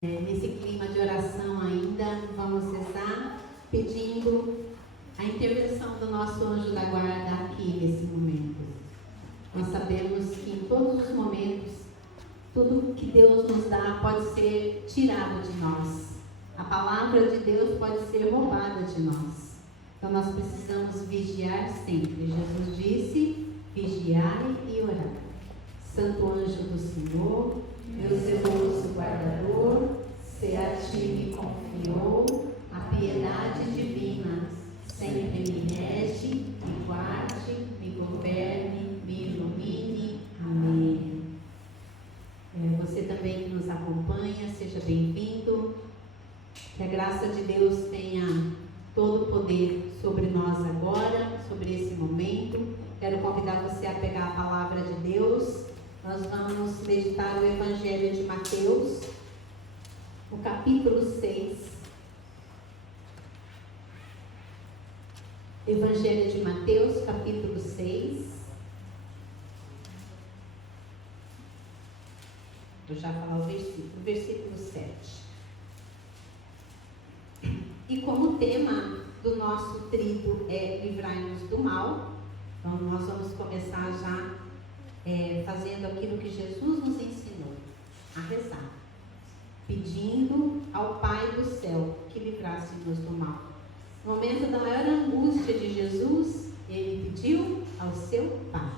Nesse clima de oração ainda, vamos cessar pedindo a intervenção do nosso anjo da guarda aqui nesse momento. Nós sabemos que em todos os momentos, tudo que Deus nos dá pode ser tirado de nós. A palavra de Deus pode ser roubada de nós. Então nós precisamos vigiar sempre. Jesus disse, vigiai e orai. Santo anjo do Senhor, meu zeloso guardador, se a ti me confiou a piedade divina, sempre me rege, me guarde, me governe, me ilumine. Amém. Você também que nos acompanha, seja bem-vindo. Que a graça de Deus tenha todo o poder sobre nós agora, sobre esse momento. Quero convidar você a pegar a palavra de Deus. Nós vamos meditar o Evangelho de Mateus, o capítulo 6. Evangelho de Mateus, capítulo 6. Vou já falar o versículo 7. E como o tema do nosso trido é livrai-nos do mal, então nós vamos começar já fazendo aquilo que Jesus nos ensinou, a rezar, pedindo ao Pai do céu que livrasse-nos do mal. No momento da maior angústia de Jesus, ele pediu ao seu Pai.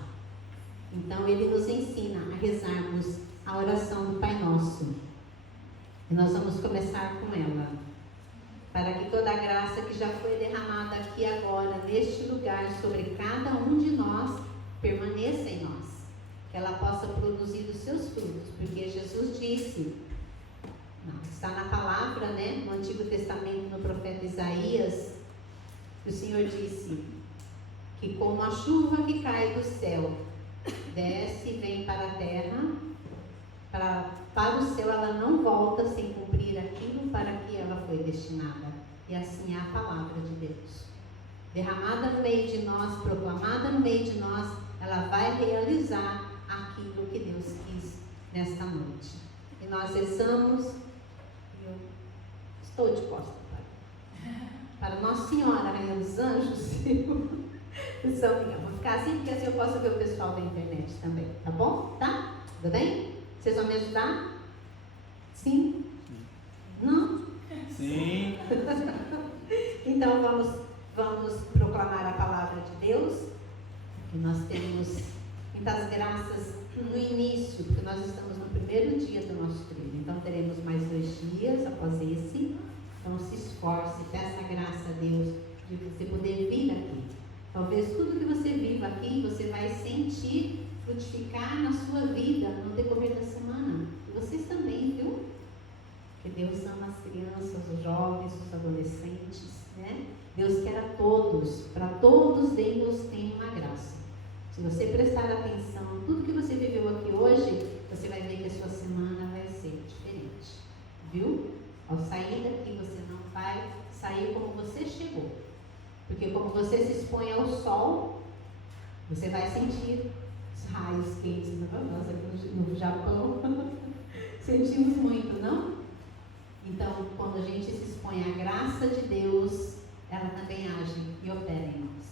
Então ele nos ensina a rezarmos a oração do Pai Nosso. E nós vamos começar com ela. Para que toda a graça que já foi derramada aqui agora, neste lugar, sobre cada um de nós, permaneça em nós. Que ela possa produzir os seus frutos, porque Jesus disse, está na palavra, no Antigo Testamento, no profeta Isaías, o Senhor disse que como a chuva que cai do céu, desce e vem para a terra, para o céu ela não volta sem cumprir aquilo para que ela foi destinada. E assim é a palavra de Deus. Derramada no meio de nós, proclamada no meio de nós, ela vai realizar aquilo que Deus quis nesta noite. E nós rezamos, eu estou de costas para Nossa Senhora, Rainha dos Anjos, São Miguel. Vou ficar assim, porque assim eu posso ver o pessoal da internet também, tá bom? Tá? Tudo bem? Vocês vão me ajudar? Sim? Não? Sim. Então vamos proclamar a palavra de Deus, que nós temos muitas graças no início, porque nós estamos no primeiro dia do nosso treino. Então teremos mais 2 dias após esse. Então se esforce, peça graça a Deus de você poder vir aqui. Talvez tudo que você viva aqui, você vai sentir frutificar na sua vida no decorrer da semana. E vocês também, viu? Porque Deus ama as crianças, os jovens, os adolescentes, Deus quer a todos, para todos Deus tem uma graça. Se você prestar atenção, tudo que você viveu aqui hoje, você vai ver que a sua semana vai ser diferente, viu? Ao sair daqui, você não vai sair como você chegou, porque como você se expõe ao sol, você vai sentir os raios quentes. Nós aqui no Japão sentimos muito, não? Então, quando a gente se expõe à graça de Deus, ela também age e opera em nós.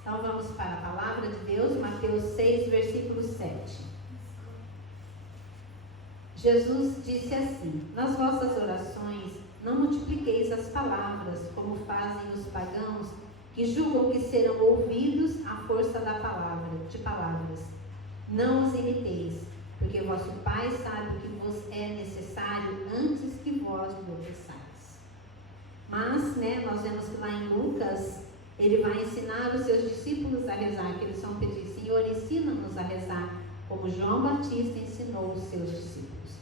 Então vamos para a palavra de Deus, Mateus 6, versículo 7. Jesus disse assim: nas vossas orações não multipliqueis as palavras, como fazem os pagãos, que julgam que serão ouvidos à força de palavras. Não os imiteis, porque vosso Pai sabe o que vos é necessário antes que vós o peçais. Mas, nós vemos que lá em Lucas, ele vai ensinar os seus discípulos a rezar, que eles vão pedir: Senhor, ensina-nos a rezar, como João Batista ensinou os seus discípulos.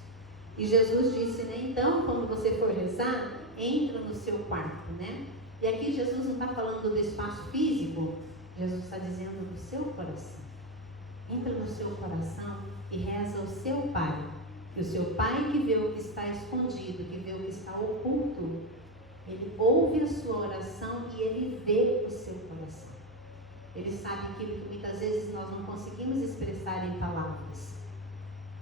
E Jesus disse, então, quando você for rezar, entra no seu quarto, E aqui Jesus não está falando do espaço físico, Jesus está dizendo do seu coração. Entra no seu coração e reza ao seu Pai. E o seu Pai que vê o que está escondido, que vê o que está oculto, ele ouve a sua oração e ele vê o seu coração. Ele sabe aquilo que muitas vezes nós não conseguimos expressar em palavras.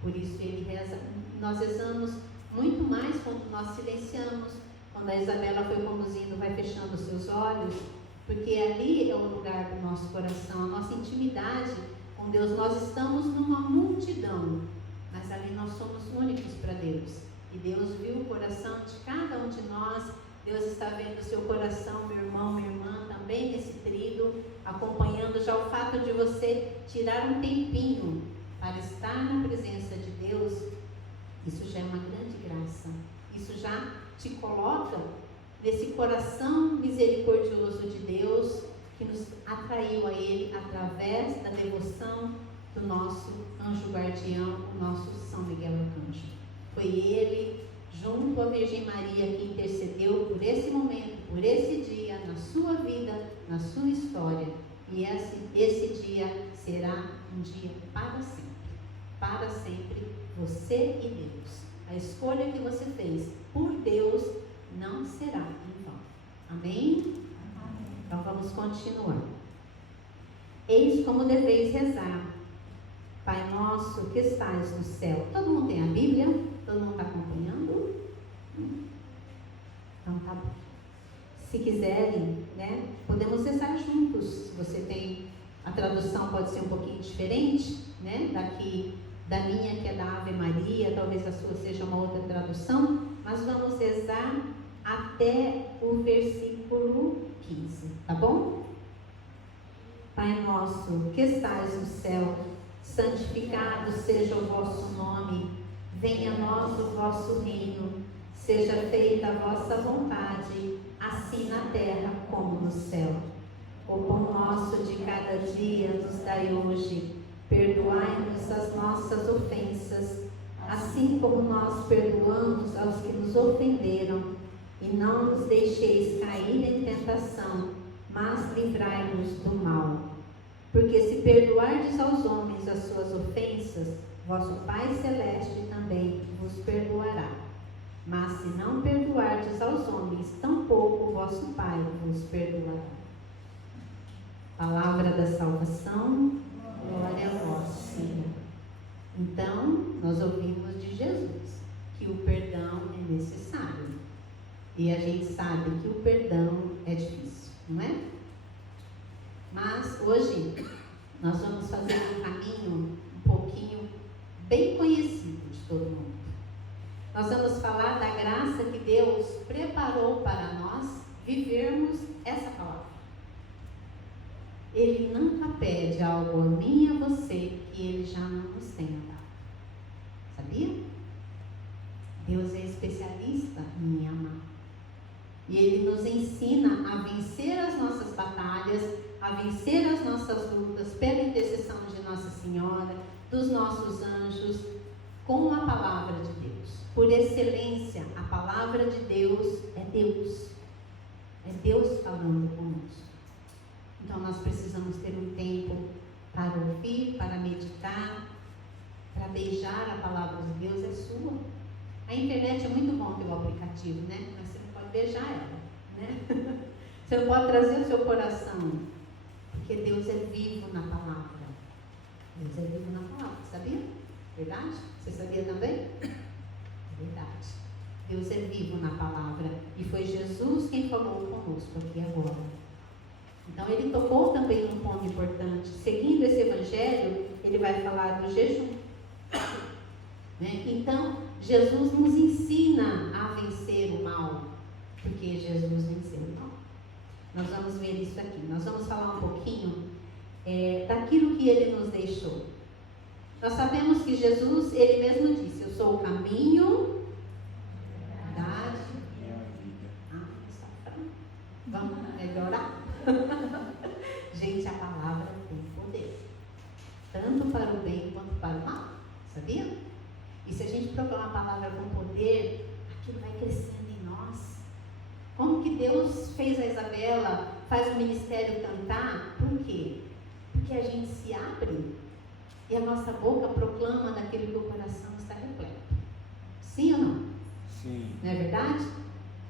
Por isso ele reza, nós rezamos muito mais quando nós silenciamos, quando a Isabela foi conduzindo, vai fechando os seus olhos, porque ali é o lugar do nosso coração, a nossa intimidade com Deus. Nós estamos numa multidão, mas ali nós somos únicos para Deus. E Deus viu o coração de cada um de nós. Deus está vendo o seu coração, meu irmão, minha irmã, também nesse tríduo, acompanhando já o fato de você tirar um tempinho para estar na presença de Deus. Isso já é uma grande graça. Isso já te coloca nesse coração misericordioso de Deus, que nos atraiu a Ele através da devoção do nosso anjo guardião, o nosso São Miguel Arcanjo. Foi Ele, junto à Virgem Maria, que intercedeu por esse momento, por esse dia, na sua vida, na sua história. E esse dia será um dia para sempre. Para sempre, você e Deus. A escolha que você fez por Deus não será em vão. Amém? Então vamos continuar. Eis como deveis rezar. Pai nosso que estais no céu. Todo mundo tem a Bíblia? Todo mundo está acompanhando? Então tá bom. Se quiserem, né, podemos rezar juntos. Se você tem, a tradução pode ser um pouquinho diferente, né, daqui da minha, que é da Ave Maria, talvez a sua seja uma outra tradução, mas vamos rezar até o versículo 15, tá bom? Pai nosso que estais no céu, santificado seja o vosso nome, venha a nós o vosso reino, seja feita a vossa vontade, assim na terra como no céu. O pão nosso de cada dia nos dai hoje, perdoai-nos as nossas ofensas, assim como nós perdoamos aos que nos ofenderam, e não nos deixeis cair em tentação, mas livrai-nos do mal. Porque se perdoardes aos homens as suas ofensas, vosso Pai Celeste também vos perdoará. Mas se não perdoardes aos homens, tampouco vosso Pai vos perdoará. Palavra da salvação, glória a vós, Senhor. Então, nós ouvimos de Jesus que o perdão é necessário. E a gente sabe que o perdão é difícil, não é? Mas hoje nós vamos fazer um caminho um pouquinho bem conhecido de todo mundo. Nós vamos falar da graça que Deus preparou para nós vivermos essa palavra. Ele nunca pede algo a mim e a você que Ele já não nos tenha dado. Sabia? Deus é especialista em amar. E Ele nos ensina a vencer as nossas batalhas, a vencer as nossas lutas pela intercessão de Nossa Senhora, dos nossos anjos, com a palavra de Deus. Por excelência, a palavra de Deus é Deus. É Deus falando conosco. Então nós precisamos ter um tempo para ouvir, para meditar, para beijar a palavra de Deus, é sua. A internet é muito bom pelo aplicativo, né? Mas você não pode beijar ela, né? Você não pode trazer o seu coração, porque Deus é vivo na palavra. Deus é vivo na palavra, sabia? Verdade? Você sabia também? Verdade. Deus é vivo na palavra. E foi Jesus quem falou conosco aqui agora. Então ele tocou também num ponto importante. Seguindo esse evangelho, ele vai falar do jejum. Né? Então, Jesus nos ensina a vencer o mal, porque Jesus venceu o mal. Nós vamos ver isso aqui. Nós vamos falar um pouquinho daquilo que ele nos deixou. Nós sabemos que Jesus, ele mesmo disse: eu sou o caminho, a verdade e a vida. Vamos melhorar? Gente, a palavra tem poder, tanto para o bem quanto para o mal, sabia? E se a gente proclamar a palavra com poder, aquilo vai crescendo em nós. Como que Deus fez a Isabela, faz o ministério cantar? Por quê? Porque a gente se abre e a nossa boca proclama daquilo que o coração está repleto. Sim ou não? Sim. Não é verdade?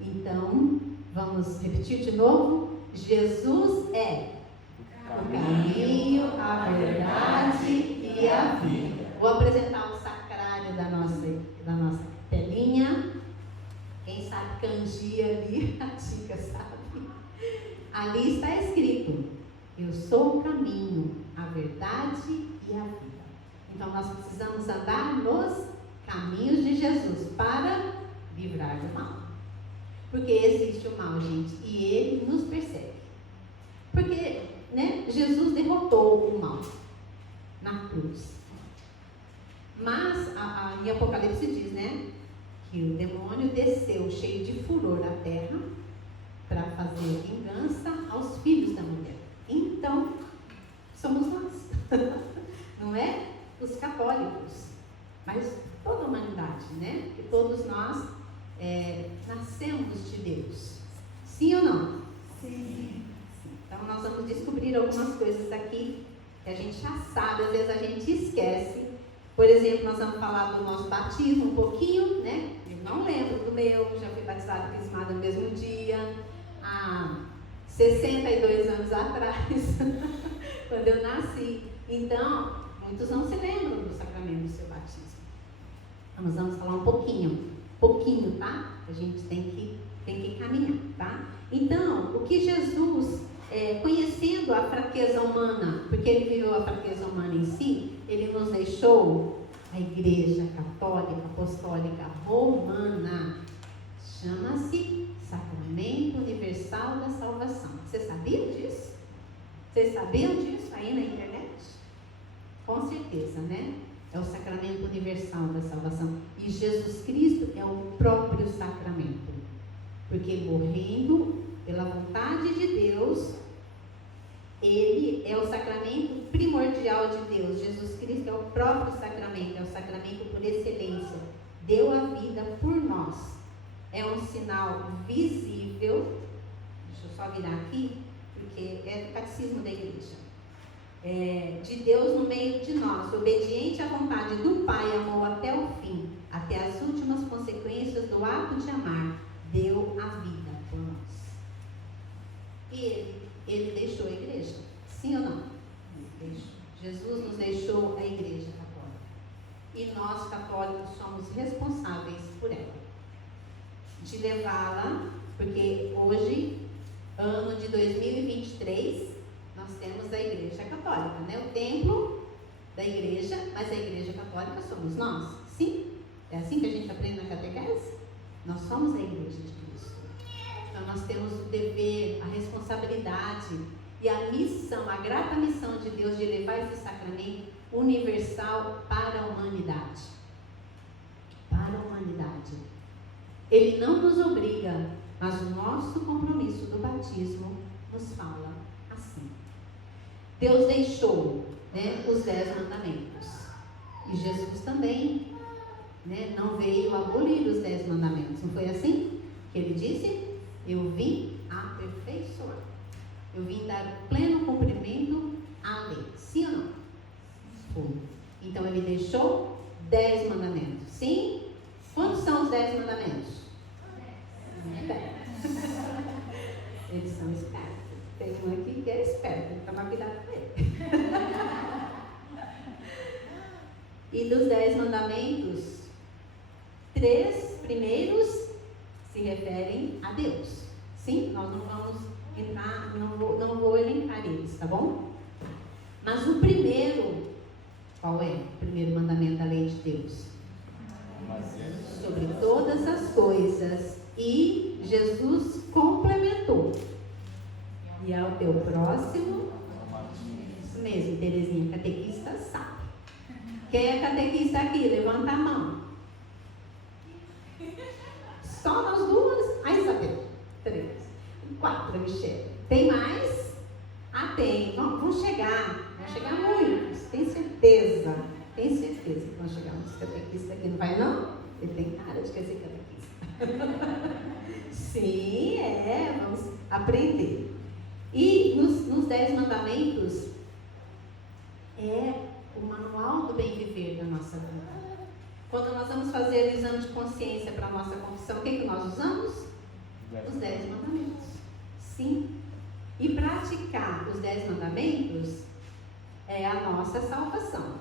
Então, vamos repetir de novo. Jesus é o caminho, a verdade e a vida. Vou apresentar o sacrário da nossa telinha. Quem sabe kanji ali, a dica, sabe? Ali está escrito: eu sou o caminho, a verdade e a vida. Então nós precisamos andar nos caminhos de Jesus para livrar do mal. Porque existe o mal, gente, e ele nos persegue. Porque, né, Jesus derrotou o mal na cruz. Mas em Apocalipse diz, né, que o demônio desceu cheio de furor à terra para fazer vingança aos filhos da mulher. Então, somos nós, não é? Os católicos, mas toda a humanidade, né? Que todos nós nascemos de Deus. Sim ou não? Sim. Então, nós vamos descobrir algumas coisas aqui que a gente já sabe, às vezes a gente esquece. Por exemplo, nós vamos falar do nosso batismo um pouquinho, né? Eu não lembro do meu, já fui batizada e crismada no mesmo dia, há 62 anos atrás, quando eu nasci. Então, muitos não se lembram do sacramento do seu batismo. Nós vamos falar um pouquinho, tá? A gente tem que caminhar, tá? Então, o que Jesus, conhecendo a fraqueza humana, porque ele viveu a fraqueza humana em si, ele nos deixou a Igreja Católica Apostólica Romana. Chama-se Sacramento Universal da Salvação. Vocês sabiam disso? Vocês sabiam disso aí na internet? Com certeza, né? É o Sacramento Universal da Salvação. E Jesus Cristo é o próprio sacramento. Porque morrendo pela vontade de Deus, ele é o sacramento primordial de Deus. Jesus Cristo é o próprio sacramento, é o sacramento por excelência. Deu a vida por nós. É um sinal visível. Deixa eu só virar aqui, porque é o catecismo da igreja. De Deus no meio de nós, obediente à vontade do Pai, amou até o fim, até as últimas consequências do ato de amar, deu a vida por nós. E ele deixou a igreja, sim ou não? Deixou. Jesus nos deixou a igreja católica, e nós católicos somos responsáveis por ela, de levá-la, porque hoje, ano de 2023, nós temos a Igreja Católica, né? O templo da igreja, mas a Igreja Católica somos nós. Sim? É assim que a gente aprende na catequese? Nós somos a Igreja de Cristo. Então nós temos o dever, a responsabilidade e a missão, a grata missão de Deus de levar esse sacramento universal para a humanidade. Para a humanidade. Ele não nos obriga, mas o nosso compromisso do batismo nos fala assim. Deus deixou, né, os 10 mandamentos. E Jesus também, né, não veio abolir os 10 mandamentos. Não foi assim que ele disse? Eu vim aperfeiçoar. Eu vim dar pleno cumprimento à lei. Sim ou não? Foi. Então ele deixou 10 mandamentos. Sim? Quantos são os 10 mandamentos? 10. Eles são espertos. Tem um aqui que é esperto, tem que tomar cuidado com ele. E dos 10 mandamentos, 3 primeiros se referem a Deus. Sim? Nós não vamos entrar, não vou elencar eles, tá bom? Mas o primeiro, qual é? O primeiro mandamento da lei de Deus? Sobre todas as coisas. E Jesus complementou. E ao teu próximo, isso mesmo, Terezinha, catequista sabe. Quem é catequista aqui? Levanta a mão. Só nós duas? A Isabel. 3. 4, Michelle. Tem mais? Ah, tem. Vão chegar. Vão chegar muitos. Tem certeza. Tem certeza que vão chegar muitos catequistas aqui. Não vai não? Ele tem cara de quer ser catequista. Sim, vamos aprender. E nos 10 mandamentos é o manual do bem viver da nossa vida. Quando nós vamos fazer o exame de consciência para a nossa confissão, o que nós usamos? Os 10 mandamentos. Sim. E praticar os 10 mandamentos é a nossa salvação.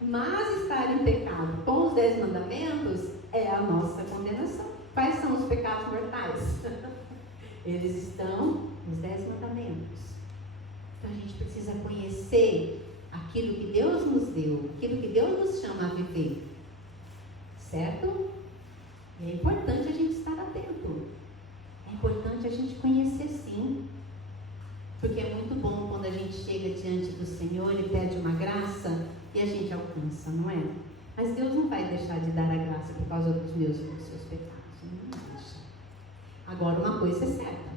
Mas estar em pecado com os 10 mandamentos é a nossa condenação. Quais são os pecados Eles estão nos 10 mandamentos. Então a gente precisa conhecer aquilo que Deus nos deu, aquilo que Deus nos chama a viver. Certo? E é importante a gente estar atento. É importante a gente conhecer, sim. Porque é muito bom quando a gente chega diante do Senhor e pede uma graça e a gente alcança, não é? Mas Deus não vai deixar de dar a graça por causa dos meus e dos seus pecados. Não deixa. Agora, uma coisa é certa.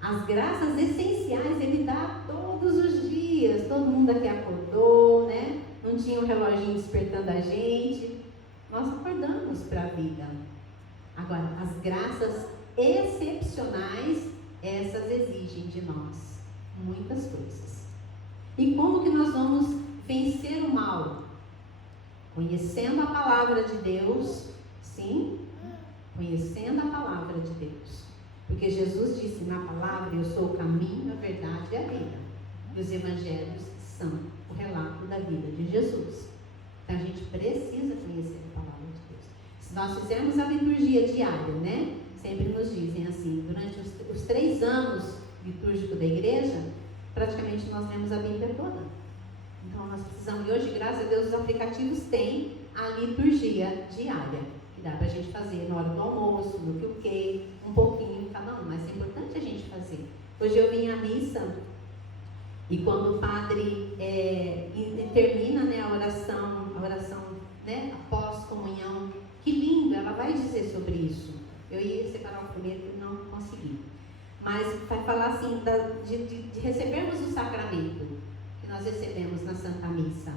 As graças essenciais Ele dá todos os dias. Todo mundo aqui acordou, né? Não tinha um reloginho despertando a gente. Nós acordamos para a vida. Agora, as graças excepcionais, essas exigem de nós muitas coisas. E como que nós vamos vencer o mal? Conhecendo a palavra de Deus, sim, conhecendo a palavra de Deus. Porque Jesus disse na palavra: eu sou o caminho, a verdade e a vida. E os evangelhos são o relato da vida de Jesus. Então a gente precisa conhecer a palavra de Deus. Se nós fizermos a liturgia diária, né? Sempre nos dizem assim, durante os 3 anos litúrgicos da igreja, praticamente nós lemos a Bíblia toda. Então nós precisamos, e hoje, graças a Deus, os aplicativos têm a liturgia diária, que dá para a gente fazer na hora do almoço, no QQ, um pouquinho cada um, mas é importante a gente fazer. Hoje eu vim à missa e quando o padre termina, né, a oração, né, após comunhão, que lindo, ela vai dizer sobre isso. Eu ia separar o primeiro e não consegui. Mas vai falar assim, de recebermos o sacramento que nós recebemos na Santa Missa,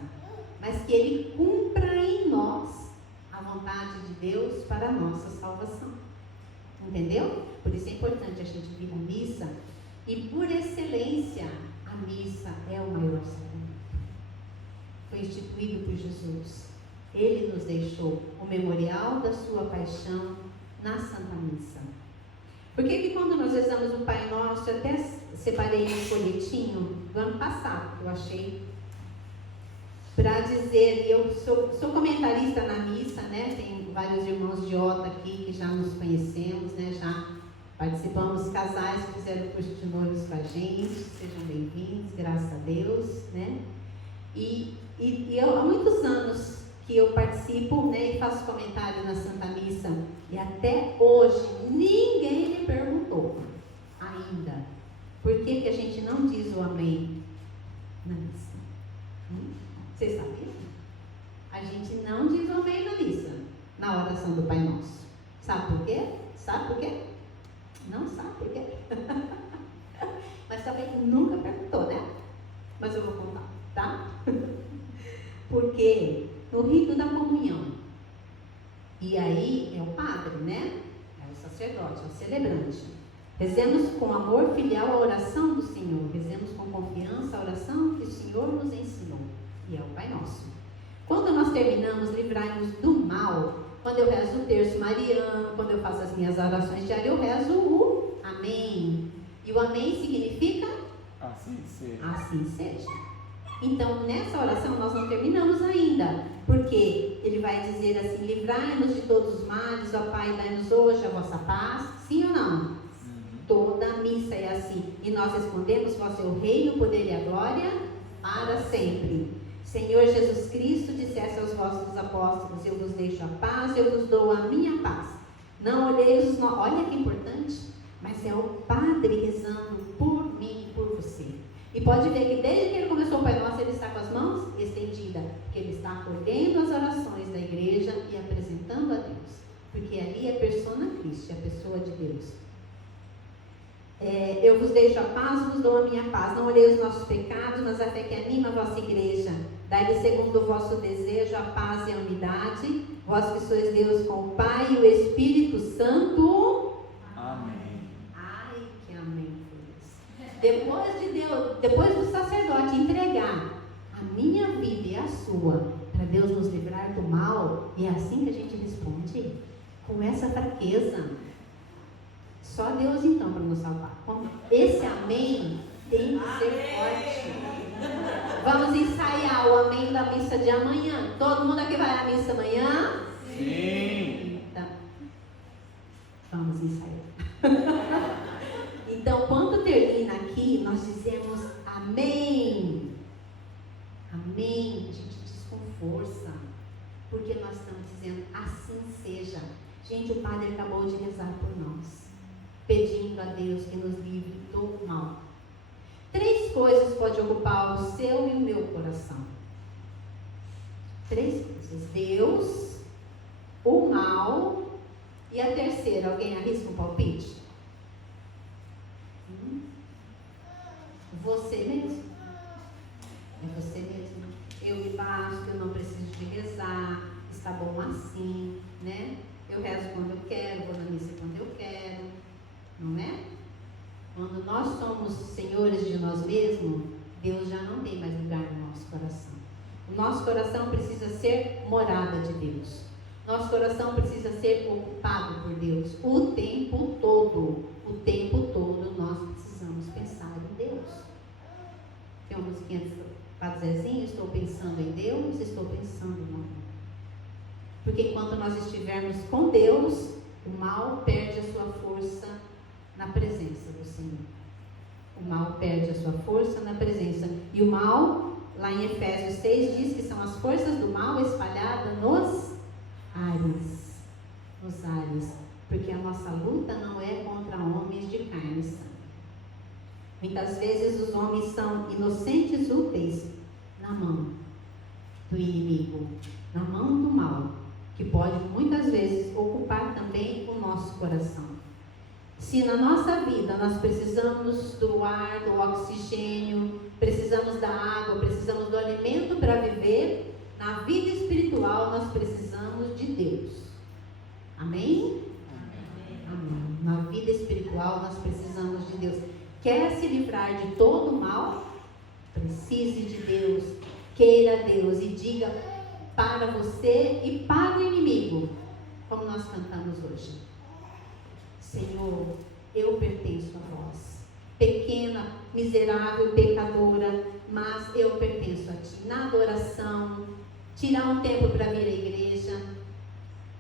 mas que Ele cumpra em nós a vontade de Deus para a nossa salvação. Entendeu? Por isso é importante a gente vir à missa, e por excelência, a missa é o maior sacramento. Foi instituído por Jesus. Ele nos deixou o memorial da sua paixão na Santa Missa. Por que quando nós rezamos o Pai Nosso, eu até separei um folhetinho do ano passado, que eu achei, para dizer, eu sou comentarista na missa, né? Tem vários irmãos de Ota aqui que já nos conhecemos, né? Já participamos, casais que fizeram o curso de noivos com a gente, sejam bem-vindos, graças a Deus, né? E eu, há muitos anos que eu participo, né, e faço comentário na Santa Missa, e até hoje ninguém me perguntou ainda por que a gente não diz o amém na missa. Vocês sabiam? A gente não diz o amém na missa, na oração do Pai Nosso. Sabe por quê? Sabe por quê? Não sabe por quê? Mas também nunca perguntou, né? Mas eu vou contar, tá? Porque no rito da comunhão, e aí é o padre, né? É o sacerdote, é o celebrante. Rezemos com amor filial a oração do Senhor. Rezemos com confiança a oração que o Senhor nos ensinou. E é o Pai Nosso. Quando nós terminamos, livrai-nos do mal. Quando eu rezo o terço mariano, quando eu faço as minhas orações diárias, eu rezo o amém. E o amém significa? Assim seja. Assim seja. Então, nessa oração nós não terminamos ainda, porque ele vai dizer assim: livrai-nos de todos os males, ó Pai, dai-nos hoje a vossa paz. Sim ou não? Toda a missa é assim. E nós respondemos: vosso é o reino, o poder e a glória para sempre. Senhor Jesus Cristo, dissesse aos vossos apóstolos: eu vos deixo a paz, eu vos dou a minha paz. Não olheis os nossos... Olha que importante. Mas é o Padre rezando por mim e por você. E pode ver que desde que ele começou o Pai Nosso, ele está com as mãos estendidas, porque ele está acolhendo as orações da igreja e apresentando a Deus, porque ali é persona Christi, a pessoa de Deus. Eu vos deixo a paz, vos dou a minha paz. Não olhei os nossos pecados, mas a fé que anima a vossa igreja. Dai-lhe segundo o vosso desejo a paz e a unidade. Vós que sois Deus com o Pai e o Espírito Santo. Amém. Ai, que amém foi isso. Depois do sacerdote entregar a minha vida e a sua para Deus nos livrar do mal, e é assim que a gente responde, com essa fraqueza. Só Deus então para nos salvar. Esse amém tem que ser forte. Vamos ensaiar o amém da missa de amanhã. Todo mundo aqui vai à missa amanhã? Sim. Então, vamos ensaiar. Então força, porque nós estamos dizendo, assim seja. Gente, o Padre acabou de rezar por nós, pedindo a Deus que nos livre do mal. 3 coisas podem ocupar o seu e o meu coração. 3 coisas: Deus, o mal e a terceira. Alguém arrisca um palpite? Você mesmo. É você mesmo. Eu me basto, eu não preciso de rezar, está bom assim, né? Eu rezo quando eu quero, vou na missa quando eu quero, não é? Quando nós somos senhores de nós mesmos, Deus já não tem mais lugar no nosso coração. O nosso coração precisa ser morada de Deus. Nosso coração precisa ser ocupado por Deus o tempo todo. O tempo todo nós precisamos pensar em Deus. Tem uma musiquinha do Padre Zezinho: estou pensando em Deus, estou pensando no amor. Porque enquanto nós estivermos com Deus, o mal perde a sua força na presença do Senhor. O mal perde a sua força na presença. E o mal, lá em Efésios 6, diz que são as forças do mal espalhadas nos ares. Nos ares. Porque a nossa luta não é contra homens de carne e sangue. Muitas vezes os homens são inocentes úteis na mão do inimigo, na mão do mal, que pode muitas vezes ocupar também o nosso coração. Se na nossa vida nós precisamos do ar, do oxigênio, precisamos da água, precisamos do alimento para viver, na vida espiritual nós precisamos de Deus. Amém? Amém. Na vida espiritual nós precisamos de Deus. Quer se livrar de todo o mal? Precise de Deus, queira Deus e diga para você e para o inimigo, como nós cantamos hoje: Senhor, eu pertenço a vós, pequena, miserável, pecadora, mas eu pertenço a Ti. Na adoração, tirar um tempo para vir à igreja.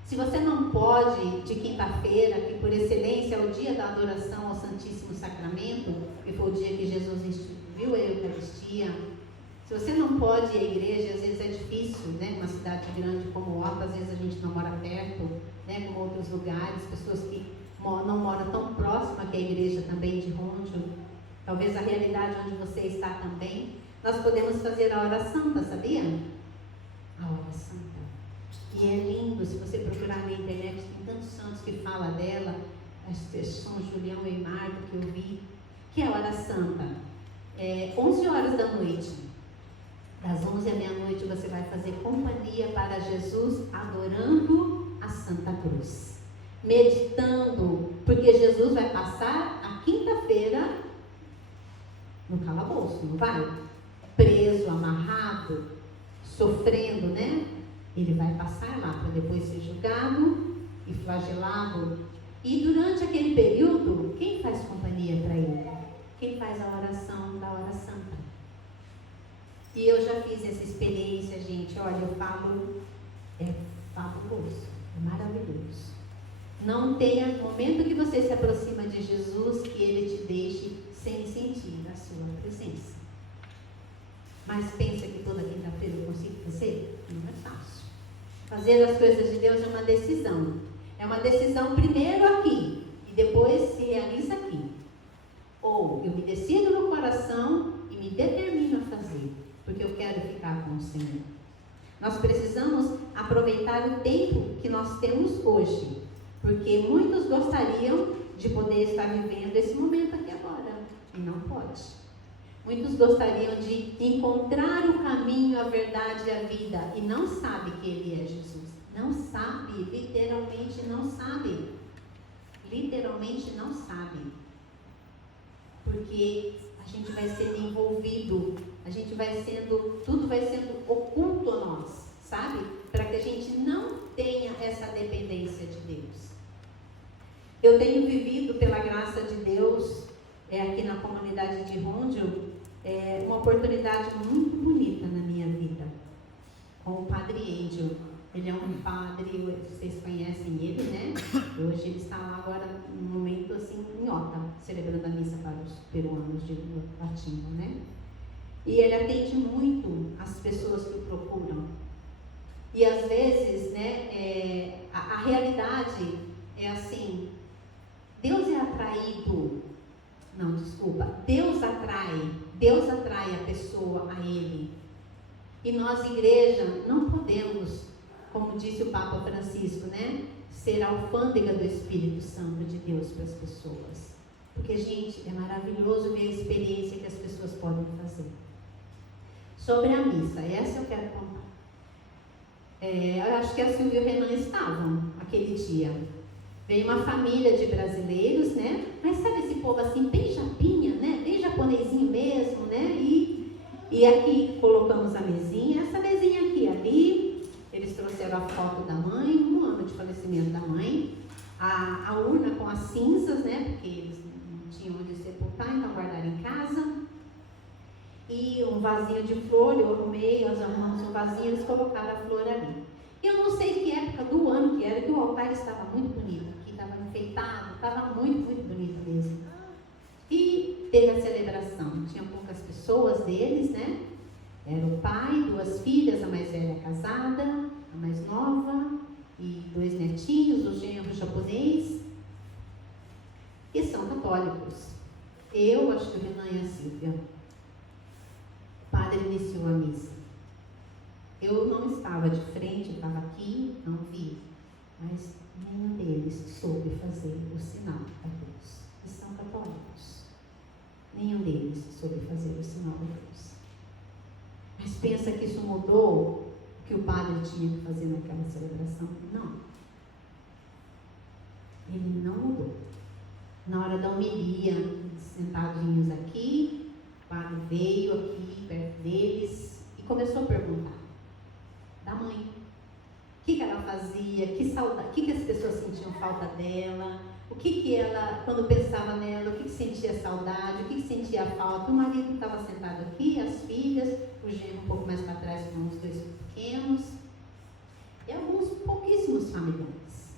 Se você não pode, de quinta-feira, que por excelência é o dia da adoração ao Santíssimo Sacramento, que foi o dia que Jesus instituiu a Eucaristia. Se você não pode ir à igreja, às vezes é difícil, né? Uma cidade grande como Horta, às vezes a gente não mora perto, né? Como outros lugares, pessoas que não moram tão próxima que a igreja também de Rondio, talvez a realidade onde você está também. Nós podemos fazer a hora santa, sabia? A hora santa. E é lindo, se você procurar na internet, tem tantos santos que falam dela, São Julião e Marco, que eu vi, que é a hora santa. 11 horas da noite, das 11 à meia-noite, você vai fazer companhia para Jesus, adorando a Santa Cruz, meditando, porque Jesus vai passar a quinta-feira no calabouço, não vai? Preso, amarrado, sofrendo, né? Ele vai passar lá para depois ser julgado e flagelado. E durante aquele período, quem faz companhia para ele? Quem faz a oração da hora santa? E eu já fiz essa experiência, gente. Olha, eu falo, é fabuloso, é maravilhoso. Não tenha momento que você se aproxima de Jesus que Ele te deixe sem sentir a sua presença. Mas pensa que toda quinta-feira eu consigo fazer? Não é fácil. Fazer as coisas de Deus é uma decisão. É uma decisão primeiro aqui e depois se realiza aqui. Ou eu me decido no coração e me determino a fazer, porque eu quero ficar com o Senhor. Nós precisamos aproveitar o tempo que nós temos hoje, porque muitos gostariam de poder estar vivendo esse momento aqui agora, e não pode. Muitos gostariam de encontrar o caminho, a verdade e a vida, e não sabe que Ele é Jesus. Não sabe, literalmente não sabe. Literalmente não sabe. Porque a gente vai sendo envolvido, a gente vai sendo, tudo vai sendo oculto a nós, sabe? Para que a gente não tenha essa dependência de Deus. Eu tenho vivido, pela graça de Deus, aqui na comunidade de Rondio, uma oportunidade muito bonita na minha vida, com o Padre Angel. Ele é um padre, vocês conhecem ele, né? Hoje ele está lá agora, num momento assim, em Ota, celebrando a missa para os peruanos de Latina, né? E ele atende muito as pessoas que o procuram. E às vezes, né, a realidade é assim, Deus é atraído, não, desculpa, Deus atrai a pessoa a Ele. E nós, igreja, não podemos, como disse o Papa Francisco, né, ser a alfândega do Espírito Santo de Deus para as pessoas. Porque, gente, é maravilhoso ver a experiência que as pessoas podem fazer. Sobre a missa, essa eu quero contar. Eu acho que a Silvia e o Renan estavam aquele dia. Veio uma família de brasileiros, né? Mas sabe esse povo assim, bem japinha, né? Bem japonesinho mesmo, né? E aqui colocamos a mesinha, essa mesinha aqui, ali. Eles trouxeram a foto da mãe, 1 ano de falecimento da mãe. A urna com as cinzas, né? Porque eles não tinham onde sepultar, então guardaram em casa. E um vasinho de flor, eu arrumei, nós arrumamos um vasinho, eles colocaram a flor ali. Eu não sei que época do ano que era, que o altar estava muito bonito, aqui estava enfeitado, estava muito, muito bonito mesmo. E teve a celebração, tinha poucas pessoas deles, né? Era o pai, 2 filhas, a mais velha casada, a mais nova, e 2 netinhos, o genro japonês, que são católicos. Eu, acho que o Renan e a Silvia. O padre iniciou a missa. Eu não estava de frente, eu estava aqui, não vi, mas nenhum deles soube fazer o sinal da cruz. E são católicos. Nenhum deles soube fazer o sinal da cruz. Mas pensa que isso mudou o que o padre tinha que fazer naquela celebração? Não. Ele não mudou. Na hora da homilia, sentadinhos aqui, o padre veio aqui perto deles e começou a perguntar da mãe. O que ela fazia, que as pessoas sentiam falta dela, o que ela, quando pensava nela, o que sentia saudade, o que sentia falta. O marido estava sentado aqui, as filhas, o genro um pouco mais para trás com os 2 pequenos, e alguns pouquíssimos familiares.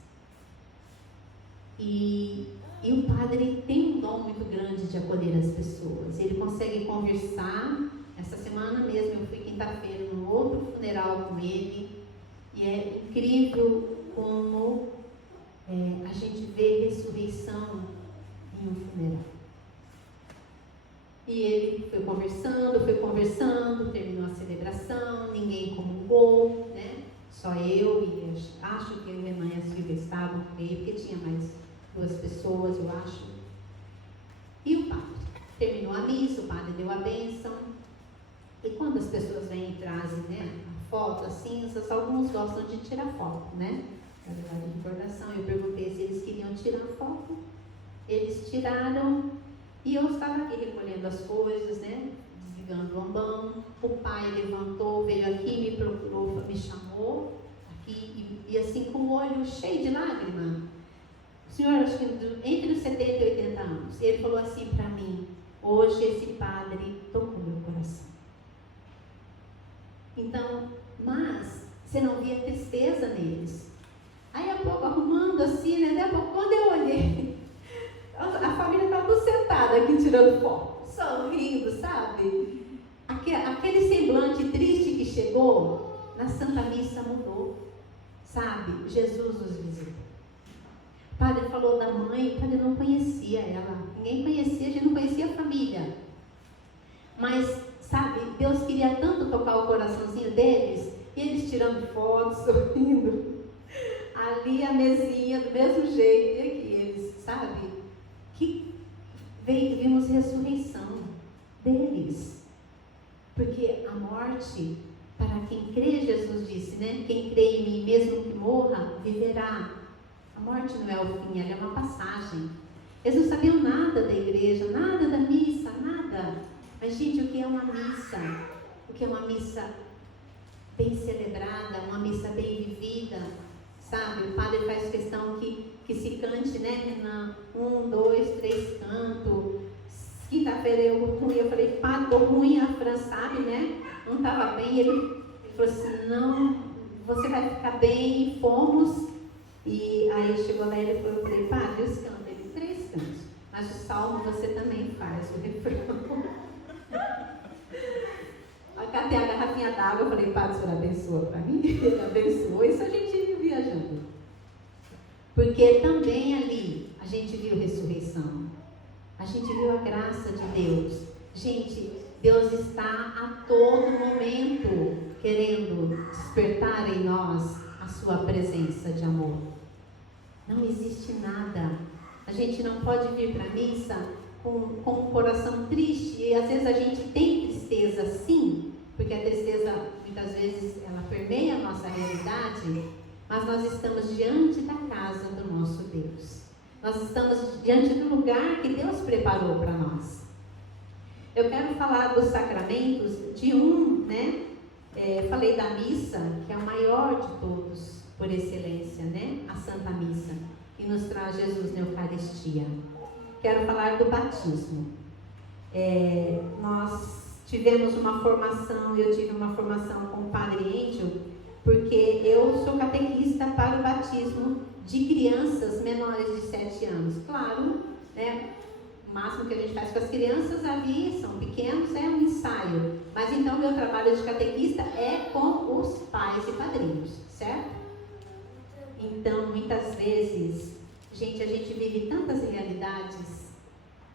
E o padre tem um dom muito grande de acolher as pessoas. Ele consegue conversar. Essa semana mesmo eu fui quinta-feira num outro funeral com ele, e é incrível como a gente vê ressurreição em um funeral. E ele foi conversando, terminou a celebração, ninguém comungou, né? Só eu e acho que o Renan e a Silvia estavam com ele, porque tinha mais 2 pessoas, eu acho. E o padre terminou a missa, o padre deu a bênção. E quando as pessoas vêm e trazem, né, a foto, as cinzas, alguns gostam de tirar foto, né? Na verdade, de recordação. Eu perguntei se eles queriam tirar foto. Eles tiraram. E eu estava aqui recolhendo as coisas, né? Desligando o ambão. O pai levantou, veio aqui, me procurou, me chamou aqui, e assim com o olho cheio de lágrima. O senhor, acho que entre os 70 e 80 anos, ele falou assim para mim: hoje esse padre tocou meu coração. Então, mas você não via tristeza neles. Aí a pouco, arrumando assim, né? Daí a pouco, quando eu olhei, a família estava toda sentada aqui tirando foto, sorrindo, sabe? Aquele semblante triste que chegou, na Santa Missa mudou, sabe? Jesus nos visitou. O padre falou da mãe, o padre não conhecia ela, ninguém conhecia, a gente não conhecia a família. Mas, sabe, Deus queria tanto tocar o coraçãozinho deles, e eles tirando fotos, sorrindo. Ali a mesinha, do mesmo jeito, e aqui eles, sabe, que vimos ressurreição deles. Porque a morte, para quem crê, Jesus disse, né? Quem crê em mim, mesmo que morra, viverá. A morte não é o fim, ela é uma passagem. Eles não sabiam nada da igreja, nada da missa, nada. Mas, gente, o que é uma missa? O que é uma missa bem celebrada, uma missa bem vivida, sabe? O padre faz questão que se cante, né, Renan? 1, 2, 3 canto. Quinta-feira eu falei: padre, tô ruim, a Fran sabe, né? Não estava bem. Ele falou assim: não, você vai ficar bem. E fomos. E aí chegou lá e ele falou: eu falei: padre, os cantos. Ele: 3 cantos. Mas o salmo você também faz, o refrão. A catei a garrafinha d'água, eu falei, Padre, o senhor abençoa para mim? Ele abençoou, isso a gente ia viajando. Porque também ali a gente viu ressurreição. A gente viu a graça de Deus. Gente, Deus está a todo momento querendo despertar em nós a sua presença de amor. Não existe nada. A gente não pode vir para a missa com um coração triste. E às vezes a gente tem tristeza sim, porque a tristeza muitas vezes ela permeia a nossa realidade, mas nós estamos diante da casa do nosso Deus. Nós estamos diante do lugar que Deus preparou para nós. Eu quero falar dos sacramentos de falei da missa, que é a maior de todos, por excelência, a Santa Missa, que nos traz Jesus na Eucaristia. Quero falar do batismo. Nós tivemos uma formação, eu tive uma formação com o Padre Êndio, porque eu sou catequista para o batismo de crianças menores de 7 anos. Claro, o máximo que a gente faz com as crianças ali, são pequenos, é um ensaio. Mas então meu trabalho de catequista é com os pais e padrinhos, certo? Então, muitas vezes, gente, a gente vive tantas realidades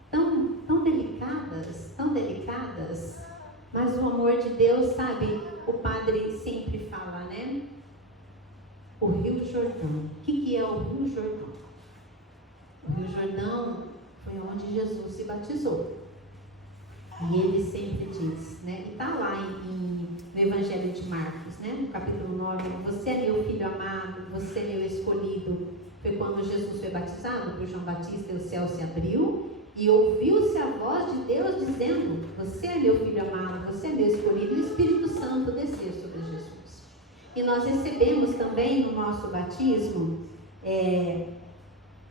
tão delicadas, mas o amor de Deus, sabe, o padre sempre fala, O Rio Jordão. O que é o Rio Jordão? O Rio Jordão foi onde Jesus se batizou. E ele sempre diz, e está lá no Evangelho de Marcos, no capítulo 9, você é meu filho amado, você é meu escolhido. Foi quando Jesus foi batizado por João Batista e o céu se abriu e ouviu-se a voz de Deus dizendo, você é meu filho amado, você é meu escolhido, e o Espírito Santo desceu sobre Jesus. E nós recebemos também no nosso batismo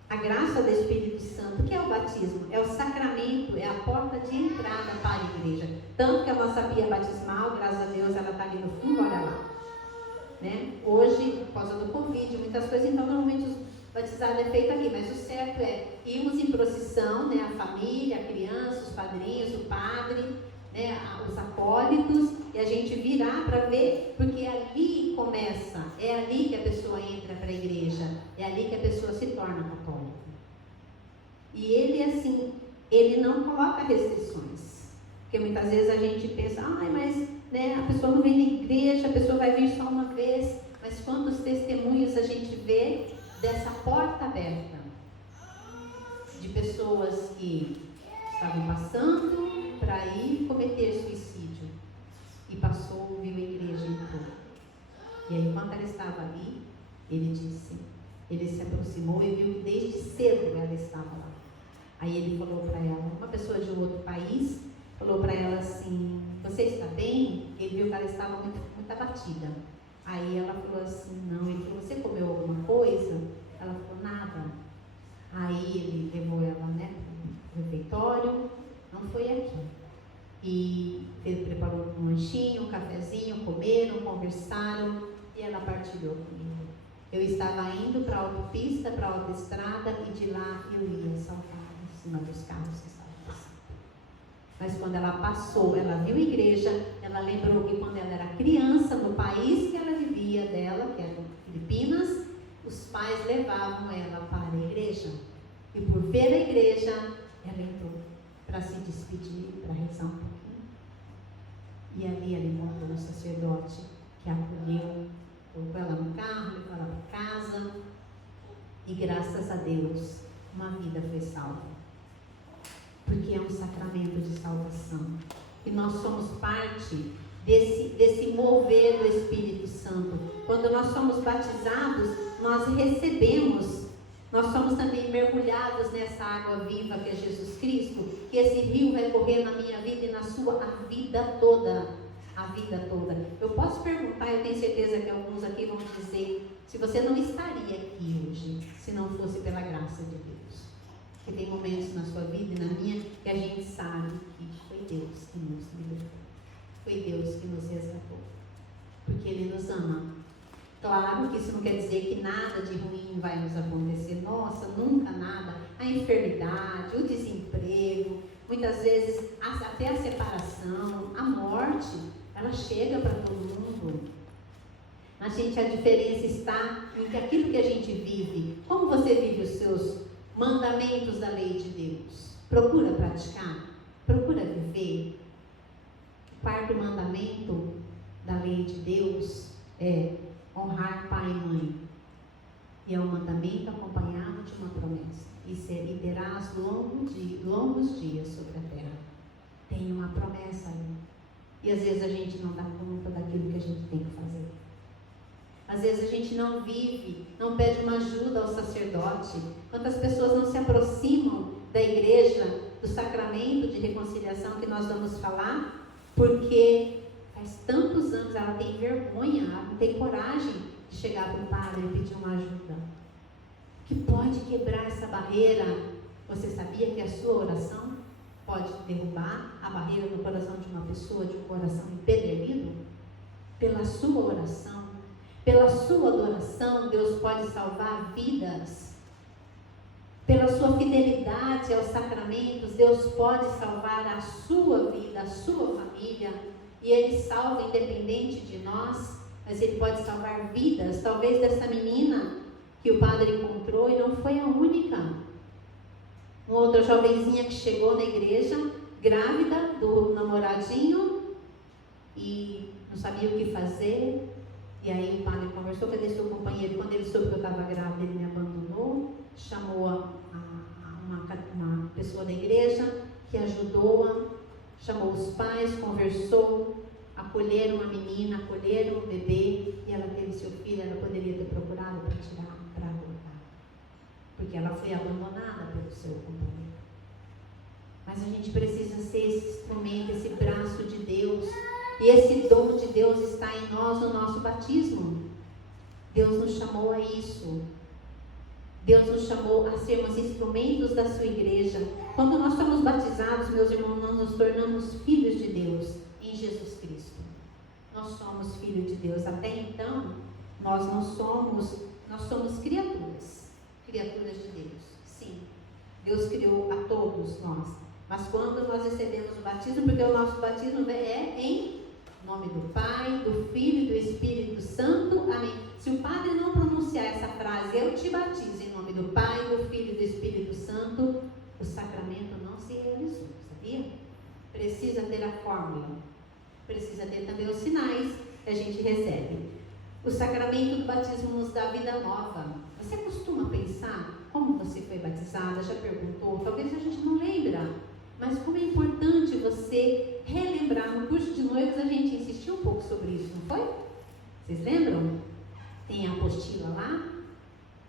a graça do Espírito Santo. O que é o batismo? É o sacramento, é a porta de entrada para a igreja. Tanto que a nossa pia batismal, graças a Deus, ela está ali no fundo, olha lá. Hoje, por causa do Covid, muitas coisas, então normalmente os batizados é feito aqui, mas o certo é irmos em procissão, a família, a criança, os padrinhos, o padre, os acólitos, e a gente virar para ver, porque ali começa, é ali que a pessoa entra para a igreja, é ali que a pessoa se torna católica. E ele, assim, ele não coloca restrições, porque muitas vezes a gente pensa, mas a pessoa não vem na igreja, a pessoa vai vir só uma vez, mas quantos testemunhos a gente vê dessa porta aberta, de pessoas que estavam passando para ir cometer suicídio, e passou, viu a igreja e entrou. E aí, enquanto ela estava ali, ele se aproximou e viu que desde cedo ela estava lá. Aí ele falou para ela, uma pessoa de um outro país, falou para ela assim, você está bem? Ele viu que ela estava muito abatida. Aí ela falou assim, não. Ele falou, você comeu alguma coisa? Ela falou, nada. Aí ele levou ela para o refeitório, não foi aqui. E ele preparou um lanchinho, um cafezinho, comeram, conversaram, e ela partilhou comigo. Eu estava indo para a autopista, para a autoestrada, e de lá eu ia saltar em cima dos carros que estavam passando. Mas quando ela passou, ela viu a igreja, ela lembrou que quando ela era criança, no país que ela vivia dela, que era Filipinas, os pais levavam ela para a igreja. E por ver a igreja, ela entrou para se despedir, para rezar um pouquinho. E ali ela encontrou um sacerdote que a acolheu, colocou ela no carro, levou ela para casa. E graças a Deus, uma vida foi salva. Porque é um sacramento de salvação. E nós somos parte desse mover do Espírito Santo. Quando nós somos batizados, nós recebemos, nós somos também mergulhados nessa água viva que é Jesus Cristo, que esse rio vai correr na minha vida e na sua a vida toda. A vida toda. Eu posso perguntar, eu tenho certeza que alguns aqui vão dizer, se você não estaria aqui hoje, se não fosse pela graça de Deus. Porque tem momentos na sua vida e na minha, que a gente sabe que foi Deus que nos libertou. Foi Deus que nos resgatou. Porque Ele nos ama. Claro que isso não quer dizer que nada de ruim vai nos acontecer. Nossa, nunca nada. A enfermidade, o desemprego, muitas vezes até a separação, a morte. ela chega para todo mundo. Mas, gente, a diferença está em que aquilo que a gente vive, como você vive os seus mandamentos da lei de Deus? Procura praticar? Procura viver? O quarto mandamento da lei de Deus é honrar pai e mãe. E é um mandamento acompanhado de uma promessa. E terás longos dias sobre a terra. Tem uma promessa ali. E às vezes a gente não dá conta daquilo que a gente tem que fazer. Às vezes a gente não vive, não pede uma ajuda ao sacerdote. Quantas pessoas não se aproximam da igreja, do sacramento de reconciliação que nós vamos falar, porque faz tantos anos ela tem vergonha, ela não tem coragem de chegar para o padre e pedir uma ajuda. Que pode quebrar essa barreira. Você sabia que a sua oração pode derrubar a barreira no coração de uma pessoa, de um coração empedernido? Pela sua oração, pela sua adoração, Deus pode salvar vidas. Pela sua fidelidade aos sacramentos, Deus pode salvar a sua vida, a sua família. E Ele salva independente de nós, mas Ele pode salvar vidas. Talvez dessa menina que o padre encontrou, e não foi a única. Uma outra jovenzinha que chegou na igreja, grávida do namoradinho, e não sabia o que fazer. E aí o padre conversou: cadê seu companheiro? Quando ele soube que eu estava grávida, ele me abandonou. Chamou uma pessoa da igreja que ajudou-a, chamou os pais, conversou, acolheram a menina, acolheram o bebê, e ela teve seu filho. Ela poderia ter procurado para tirar, para abortar, porque ela foi abandonada pelo seu companheiro. Mas a gente precisa ser esse instrumento, esse braço de Deus, e esse dom de Deus está em nós no nosso batismo. Deus nos chamou a isso. Deus nos chamou a sermos instrumentos da sua igreja. Quando nós somos batizados, meus irmãos, nós nos tornamos filhos de Deus em Jesus Cristo. Nós somos filhos de Deus. Até então, nós somos criaturas de Deus. Sim, Deus criou a todos nós. Mas quando nós recebemos o batismo, porque o nosso batismo é em nome do Pai, do Filho e do Espírito Santo. Amém. Se o padre não pronunciar essa frase, eu te batizo em nome do Pai, do Filho e do Espírito Santo, o sacramento não se realizou, sabia? Precisa ter a fórmula, precisa ter também os sinais que a gente recebe. O sacramento do batismo nos dá vida nova. Você costuma pensar como você foi batizada? Já perguntou? Talvez a gente não lembra, mas como é importante você relembrar. No curso de noivos a gente insistiu um pouco sobre isso, não foi? Vocês lembram? Tem a apostila lá?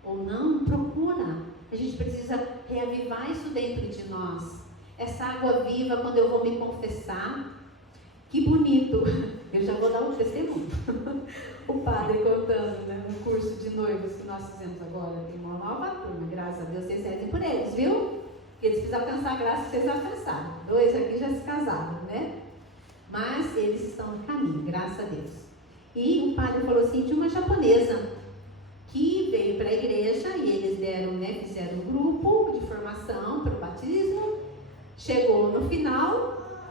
Ou não? Procura. A gente precisa reavivar isso dentro de nós. Essa água viva, quando eu vou me confessar, que bonito. Eu já vou dar um testemunho. O padre contando, né, no curso de noivos que nós fizemos agora, tem uma nova turma, graças a Deus, vocês rezem por eles, viu? Eles precisam alcançar a graça que vocês alcançaram. 2 aqui já se casaram, né? Mas eles estão no caminho, graças a Deus. E o padre falou assim, de uma japonesa que veio para a igreja e eles fizeram um grupo de formação para o batismo. Chegou no final,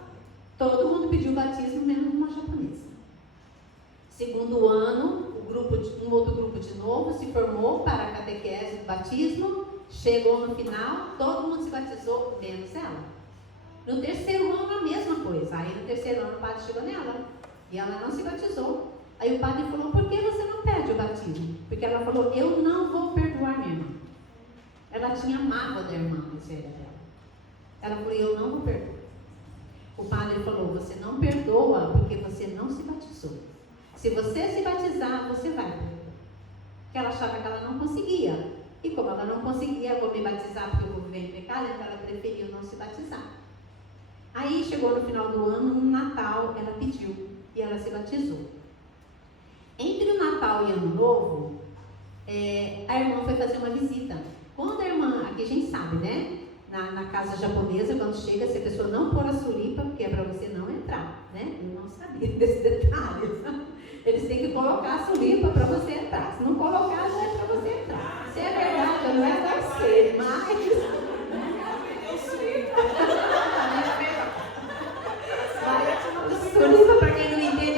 todo mundo pediu batismo, menos uma japonesa. Segundo ano, um outro grupo de novo se formou para a catequese do batismo. Chegou no final, todo mundo se batizou, menos ela. No terceiro ano, a mesma coisa. Aí no terceiro ano o padre chegou nela e ela não se batizou. Aí o padre falou, por que você não pede o batismo? Porque ela falou, eu não vou perdoar minha irmã. Ela tinha mágoa da irmã mais velha dela. Ela falou, eu não vou perdoar. O padre falou, você não perdoa porque você não se batizou. Se você se batizar, você vai perdoar. Porque ela achava que ela não conseguia. E como ela não conseguia, eu vou me batizar porque eu vou viver em pecado, então ela preferiu não se batizar. Aí chegou no final do ano, no Natal, ela pediu e ela se batizou. Entre o Natal e Ano Novo, a irmã foi fazer uma visita. Quando a irmã, aqui a gente sabe, né? Na casa japonesa, quando chega, se a pessoa não pôr a sulipa, porque é para você não entrar, né? Eu não sabia desse detalhe. Eles têm que colocar a sulipa para você entrar. Se não colocar, não é para você entrar. Se é verdade, não é para ser, mas... Sulipa, para quem não entende,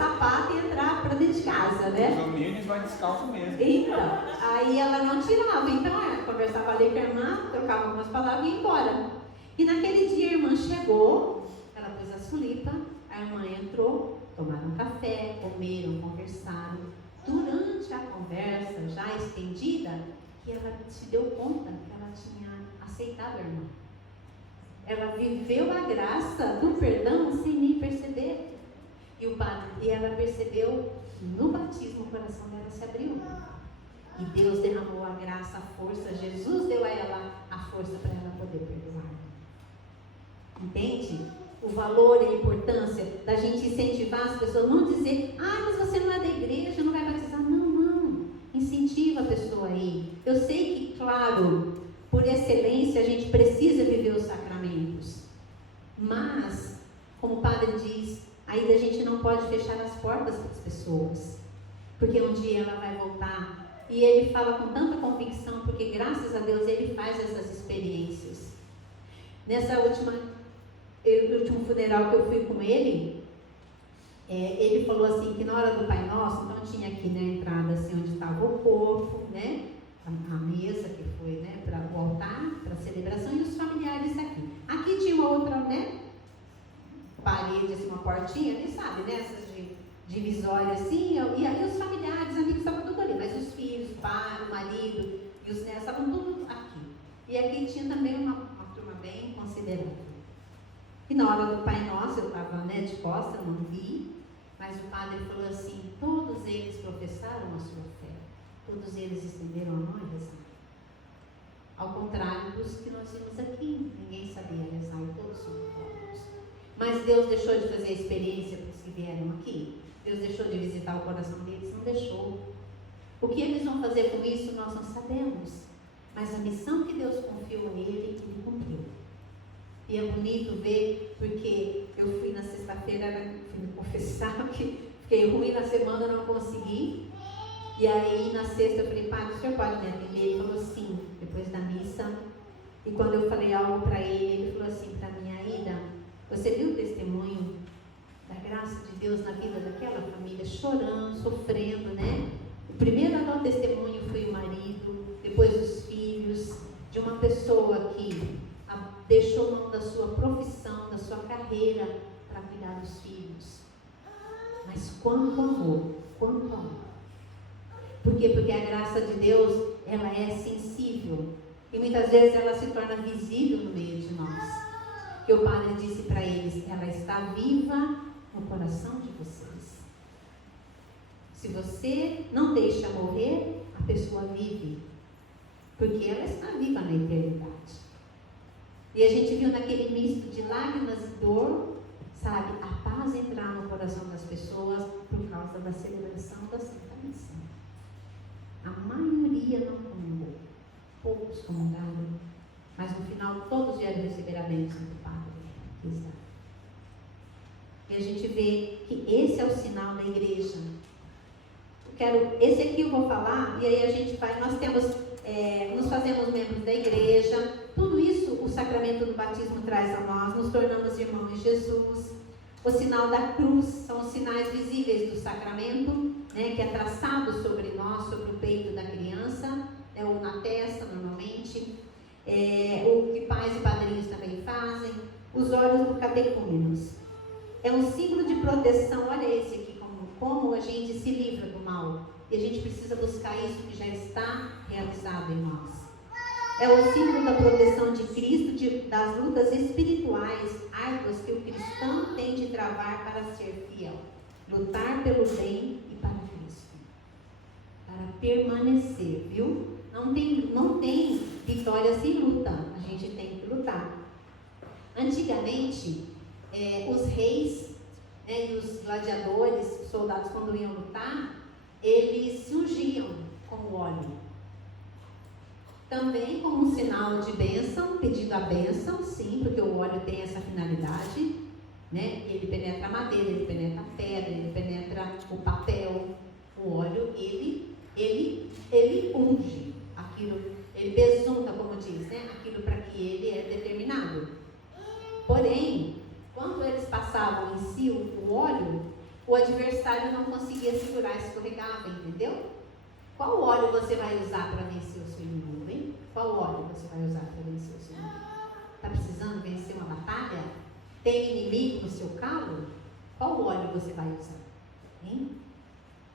sapato e entrar para dentro de casa, né? Os homens vai descalço mesmo. Então, aí ela não tirava, então ela conversava ali com a irmã, trocava algumas palavras e ia embora. E naquele dia a irmã chegou, ela pôs a sulipa, a irmã entrou, tomaram café, comeram, conversaram. Durante a conversa, já estendida, que ela se deu conta que ela tinha aceitado a irmã. Ela viveu a graça do perdão sem nem perceber. E ela percebeu que no batismo o coração dela se abriu. E Deus derramou a graça, a força. Jesus deu a ela a força para ela poder perdoar. Entende? O valor e a importância da gente incentivar as pessoas. Não dizer, mas você não é da igreja, não vai batizar. Não. Incentiva a pessoa aí. Eu sei que, claro, por excelência a gente precisa viver os sacramentos. Mas, como o padre diz, ainda a gente não pode fechar as portas para as pessoas. Porque um dia ela vai voltar. E ele fala com tanta convicção, porque graças a Deus ele faz essas experiências. No último funeral que eu fui com ele, ele falou assim, que na hora do Pai Nosso, então tinha aqui na entrada assim, onde estava o corpo, né? A mesa que foi, né, para o altar, para a celebração, e os familiares aqui. Aqui tinha uma outra, né, parede, assim, uma portinha, nem sabe, né, essas divisórias assim, e aí os familiares, amigos estavam tudo ali, mas os filhos, o pai, o marido e os netos estavam tudo aqui. E aqui tinha também uma turma bem considerável. E na hora do Pai Nosso, eu estava, né, de costas, não vi, mas o padre falou assim, todos eles professaram a sua fé, todos eles estenderam a mão e rezaram. Ao contrário dos que nós vimos aqui, ninguém sabia rezar e todos são católicos. Mas Deus deixou de fazer a experiência para os que vieram aqui? Deus deixou de visitar o coração deles? Não deixou. O que eles vão fazer com isso, nós não sabemos. Mas a missão que Deus confiou a ele cumpriu. E é bonito ver, porque eu fui na sexta-feira, fui me confessar que fiquei ruim na semana, não consegui. E aí na sexta eu falei, padre, o senhor pode me atender? Ele falou sim, depois da missa. E quando eu falei algo para ele, ele falou assim para mim, Aida, você viu o testemunho da graça de Deus na vida daquela família, chorando, sofrendo, né? O primeiro a dar o testemunho foi o marido, depois os filhos, de uma pessoa que deixou mão da sua profissão, da sua carreira, para cuidar dos filhos. Mas quanto amor, quanto amor. Por quê? Porque a graça de Deus, ela é sensível. E muitas vezes ela se torna visível no meio de nós. Que o padre disse para eles, ela está viva no coração de vocês. Se você não deixa morrer, a pessoa vive. Porque ela está viva na eternidade. E a gente viu naquele misto de lágrimas e dor, sabe, a paz entrar no coração das pessoas por causa da celebração da Santa Missa. A maioria não comungou, poucos comungaram, mas no final todos vieram receber a bênção do Padre. E a gente vê que esse é o sinal da igreja. Esse aqui eu vou falar, e aí a gente vai, nós temos, nos fazemos membros da igreja, tudo isso o sacramento do batismo traz a nós, nos tornamos irmãos de Jesus. O sinal da cruz são os sinais visíveis do sacramento, né, que é traçado sobre nós, sobre o peito da criança, ou na testa normalmente, o que pais e padrinhos também fazem, os olhos do catecúmenos. É um símbolo de proteção, olha esse aqui, como a gente se livra do mal. E a gente precisa buscar isso que já está realizado em nós. É o símbolo da proteção de Cristo, das lutas espirituais árduas que o cristão tem de travar para ser fiel. Lutar pelo bem e para Cristo. Para permanecer, viu? Não tem vitória sem luta. A gente tem que lutar. Antigamente, os reis, né, e os gladiadores, os soldados, quando iam lutar, eles se ungiam com óleo. Também como um sinal de bênção, pedindo a bênção, sim, porque o óleo tem essa finalidade, né? Ele penetra a madeira, ele penetra a pedra, ele penetra o papel. O óleo, ele unge aquilo, ele besunta, como diz, né? Aquilo para que ele é determinado. Porém, quando eles passavam em si o óleo, o adversário Qual óleo você vai usar para vencer o seu inimigo, hein? Qual óleo você vai usar para vencer o seu inimigo? Está precisando vencer uma batalha? Tem inimigo no seu calo? Qual óleo você vai usar? Hein?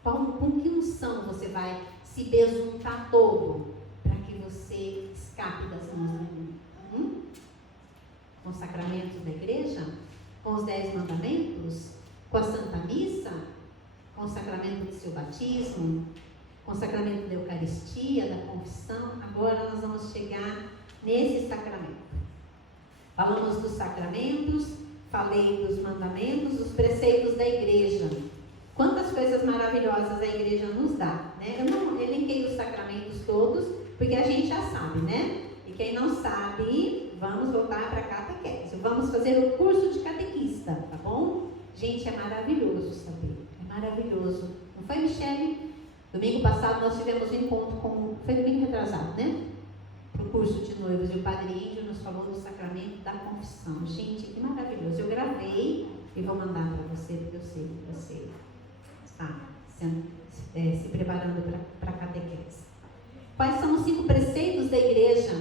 Com que unção você vai se besuntar todo para que você escape das mãos do inimigo? Com os sacramentos da igreja? Com os 10 mandamentos? Com a Santa Missa? Com o sacramento do seu batismo? Com o sacramento da Eucaristia, da confissão? Agora nós vamos chegar nesse sacramento. Falamos dos sacramentos, falei dos mandamentos, dos preceitos da igreja. Quantas coisas maravilhosas a igreja nos dá, né? Eu não elenquei os sacramentos todos, porque a gente já sabe, né? E quem não sabe, vamos voltar para a catequese. Vamos fazer o curso de catequista, tá bom? Gente, é maravilhoso saber. É maravilhoso. Não foi, Michele? Domingo passado nós tivemos um encontro com... Foi domingo retrasado, né? Para o curso de noivos. E o Padre Índio nos falou do sacramento da confissão. Gente, que maravilhoso. Eu gravei e vou mandar para você, porque eu sei que você está se preparando para a catequese. Quais são os 5 preceitos da igreja?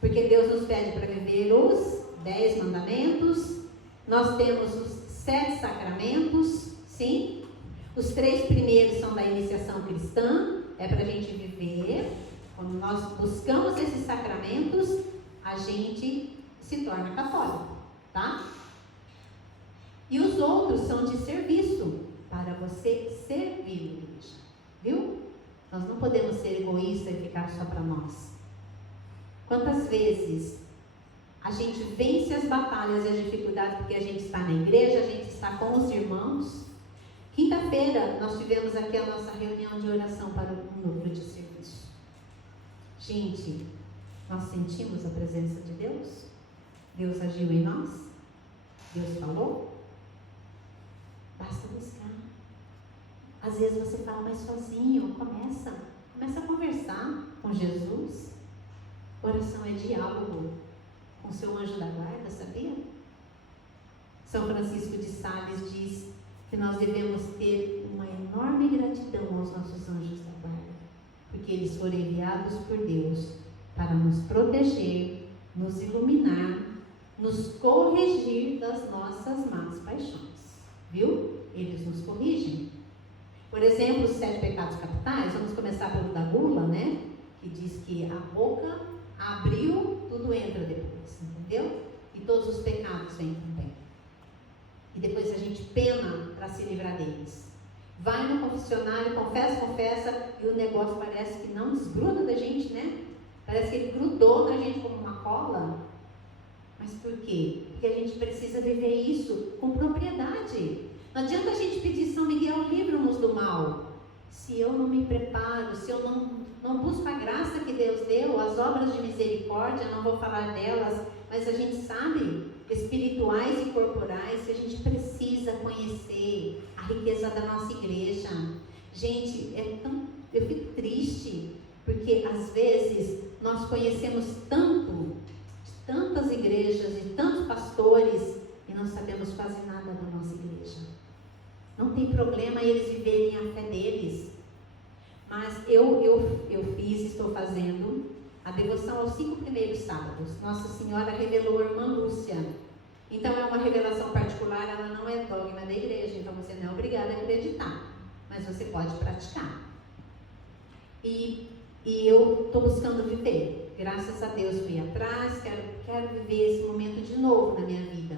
Porque Deus nos pede para viver os 10 mandamentos. Nós temos os 7 sacramentos, sim. Os 3 primeiros são da iniciação cristã, é para a gente viver. Quando nós buscamos esses sacramentos, a gente se torna católico, tá? E os outros são de serviço, para você servir a igreja, viu? Nós não podemos ser egoístas e ficar só para nós. Quantas vezes a gente vence as batalhas e as dificuldades porque a gente está na igreja, a gente está com os irmãos. Quinta-feira nós tivemos aqui a nossa reunião de oração para o núcleo de serviço. Gente, nós sentimos a presença de Deus? Deus agiu em nós? Deus falou? Basta buscar. Às vezes você fala, mas sozinho, começa a conversar com Jesus. Oração é diálogo com seu anjo da guarda, sabia? São Francisco de Sales diz que nós devemos ter uma enorme gratidão aos nossos anjos da guarda, porque eles foram enviados por Deus para nos proteger, nos iluminar, nos corrigir das nossas más paixões, viu? Eles nos corrigem. Por exemplo, os 7 pecados capitais, vamos começar pelo da gula, né? Que diz que a boca abriu, tudo entra depois, entendeu? E todos os pecados vêm também. E depois a gente pena para se livrar deles. Vai no confessionário, confessa, e o negócio parece que não desgruda da gente, né? Parece que ele grudou na gente como uma cola. Mas por quê? Porque a gente precisa viver isso com propriedade. Não adianta a gente pedir São Miguel, livra-nos do mal. Se eu não me preparo, se eu não busco a graça que Deus deu, as obras de misericórdia, não vou falar delas, mas a gente sabe, espirituais e corporais, que a gente precisa conhecer a riqueza da nossa igreja. Gente, eu fico triste, porque às vezes nós conhecemos tantas igrejas e tantos pastores e não sabemos quase nada da nossa igreja. Não tem problema eles viverem a fé deles. Mas eu fiz, estou fazendo a devoção aos 5 primeiros sábados. Nossa Senhora revelou a irmã Lúcia. Então é uma revelação particular, ela não é dogma da igreja, então você não é obrigado a acreditar, mas você pode praticar. E eu estou buscando viver. Graças a Deus fui atrás, quero viver esse momento de novo na minha vida.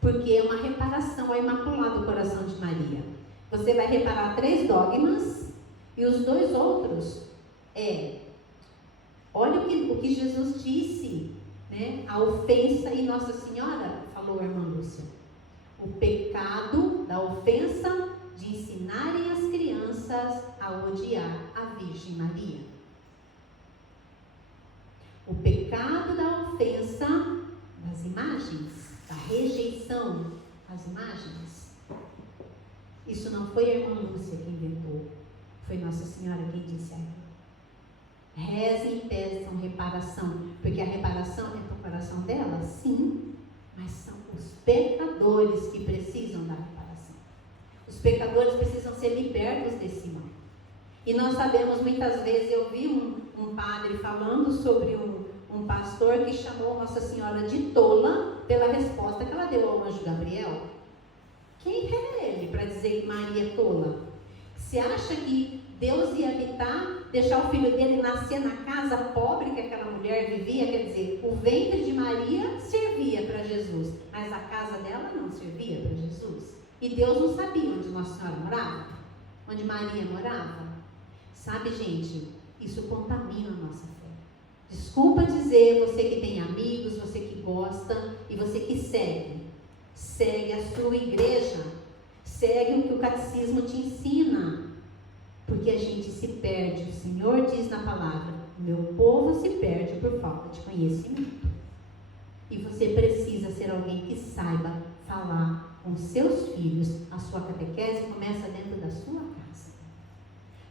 Porque é uma reparação ao Imaculado Coração de Maria. Você vai reparar 3 dogmas e os 2 outros olha o que Jesus disse, né? A ofensa, e Nossa Senhora falou, irmã Lúcia, o pecado da ofensa de ensinarem as crianças a odiar a Virgem Maria. O pecado da ofensa das imagens, da rejeição às imagens. Isso não foi a irmã Lúcia que inventou, foi Nossa Senhora quem disse a ela. Rezem e peçam reparação, porque a reparação é para o coração dela, sim, mas são os pecadores que precisam da reparação. Os pecadores precisam ser libertos desse mal. E nós sabemos, muitas vezes, eu vi um padre falando sobre um pastor que chamou Nossa Senhora de tola pela resposta que ela deu ao anjo Gabriel. Quem é ele para dizer que Maria é tola? Você acha que Deus ia deixar o filho dele nascer na casa pobre que aquela mulher vivia? Quer dizer, o ventre de Maria servia para Jesus, mas a casa dela não servia para Jesus. E Deus não sabia onde Nossa Senhora morava? Onde Maria morava? Sabe, gente, isso contamina a nossa fé. Desculpa dizer, você que tem amigos, você que gosta e você que segue a sua igreja, segue o que o catecismo te ensina, porque a gente se perde. O Senhor diz na palavra: meu povo se perde por falta de conhecimento. E você precisa ser alguém que saiba falar com seus filhos. A sua catequese começa dentro da sua casa.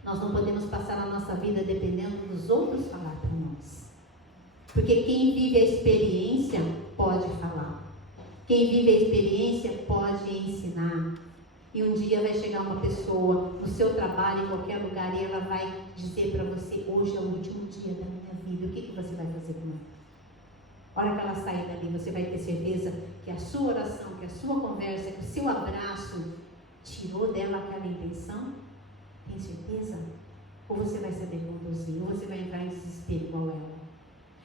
Nós não podemos passar a nossa vida dependendo dos outros falar para nós, porque quem vive a experiência pode falar. Quem vive a experiência pode ensinar. E um dia vai chegar uma pessoa no seu trabalho, em qualquer lugar, e ela vai dizer para você: hoje é o último dia da minha vida, o que você vai fazer com ela? A hora que ela sair dali, você vai ter certeza que a sua oração, que a sua conversa, que o seu abraço tirou dela aquela intenção? Tem certeza? Ou você vai saber conduzir, ou você vai entrar em desespero igual ela?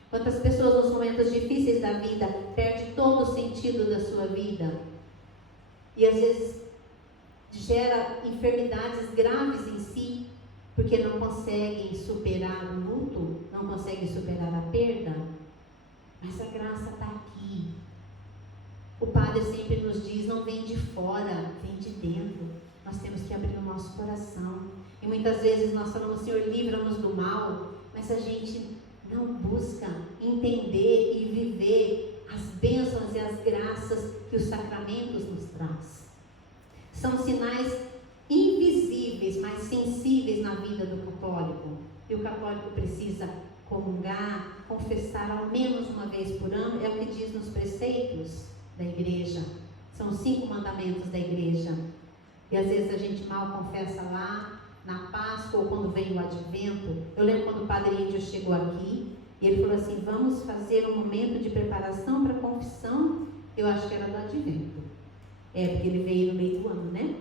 Quantas pessoas nos momentos difíceis da vida perdem todo o sentido da sua vida e às vezes gera enfermidades graves em si, porque não conseguem superar o luto, não conseguem superar a perda. Mas a graça está aqui. O Padre sempre nos diz: não vem de fora, vem de dentro. Nós temos que abrir o nosso coração. E muitas vezes nós falamos: Senhor, livra-nos do mal, mas a gente não busca entender e viver as bênçãos e as graças que os sacramentos nos traz. São sinais invisíveis, mas sensíveis na vida do católico. E o católico precisa comungar, confessar ao menos uma vez por ano. É o que diz nos preceitos da igreja. São os 5 mandamentos da igreja. E às vezes a gente mal confessa lá na Páscoa ou quando vem o Advento. Eu lembro quando o Padre Índio chegou aqui e ele falou assim: vamos fazer um momento de preparação para a confissão. Eu acho que era do Advento. Porque ele veio no meio do ano, né?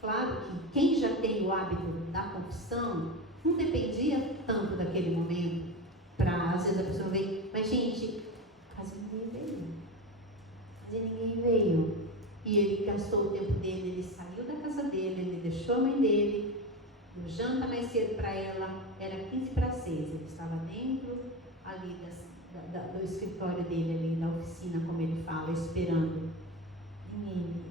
Claro que quem já tem o hábito da confissão não dependia tanto daquele momento para, às vezes a pessoa veio, mas gente, quase ninguém veio. E ele gastou o tempo dele, ele saiu da casa dele, ele deixou a mãe dele, no janta mais cedo para ela, era 15:06, ele estava dentro ali do escritório dele, ali na oficina, como ele fala, esperando. Ninguém veio.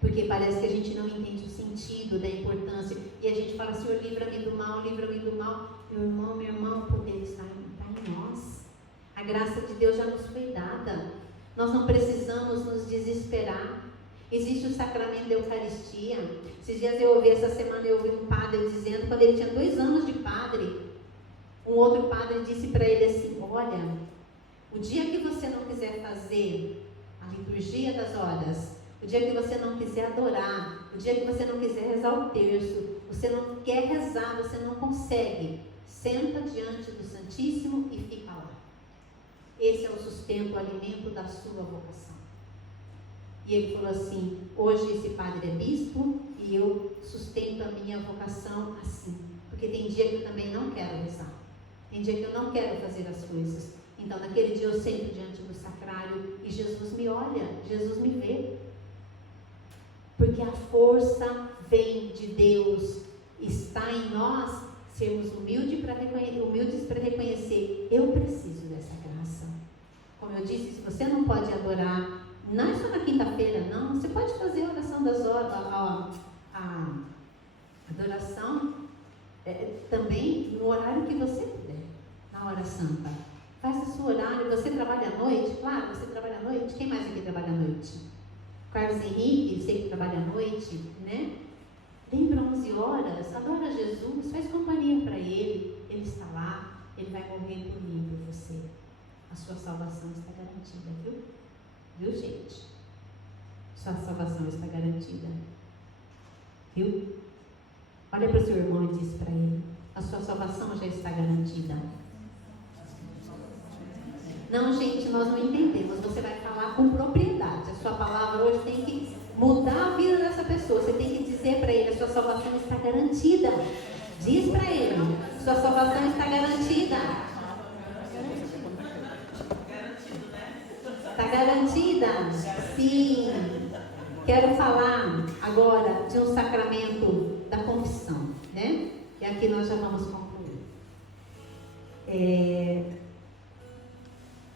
Porque parece que a gente não entende o sentido da importância, e a gente fala: Senhor, livra-me do mal, livra-me do mal. Meu irmão, minha irmã, o poder está em nós. A graça de Deus já nos foi dada. Nós não precisamos nos desesperar. Existe o sacramento da Eucaristia. Esses dias essa semana eu ouvi um padre dizendo, quando ele tinha 2 anos de padre, um outro padre disse para ele assim: olha, o dia que você não quiser fazer a liturgia das horas, o dia que você não quiser adorar, o dia que você não quiser rezar o terço, você não quer rezar, você não consegue, senta diante do Santíssimo e fica lá. Esse é o sustento, o alimento da sua vocação. E ele falou assim: hoje esse padre é bispo e eu sustento a minha vocação assim, porque tem dia que eu também não quero rezar, tem dia que eu não quero fazer as coisas. Então naquele dia eu sento diante do sacrário e Jesus me olha, Jesus me vê, porque a força vem de Deus. Está em nós sermos humildes para reconhecer: eu preciso dessa graça. Como eu disse, se você não pode adorar, não é só na quinta-feira, não. Você pode fazer a oração das horas, a adoração também no horário que você puder, na hora santa. Faça o seu horário. Você trabalha à noite? Claro, você trabalha à noite. Quem mais aqui trabalha à noite? Carlos Henrique, sei que trabalha à noite, né? Vem para 11 horas, adora Jesus, faz companhia para Ele. Ele está lá, Ele vai morrer por mim, por você. A sua salvação está garantida, viu? Viu, gente? Sua salvação está garantida. Viu? Olha para o seu irmão e diz para ele: a sua salvação já está garantida. Não, gente, nós não entendemos. Você vai falar com propriedade. A sua palavra hoje tem que mudar a vida dessa pessoa. Você tem que dizer para ele: a sua salvação está garantida. Diz para ele: sua salvação está garantida. Está garantida? Sim. Quero falar agora de um sacramento da confissão, né? E aqui nós já vamos concluir.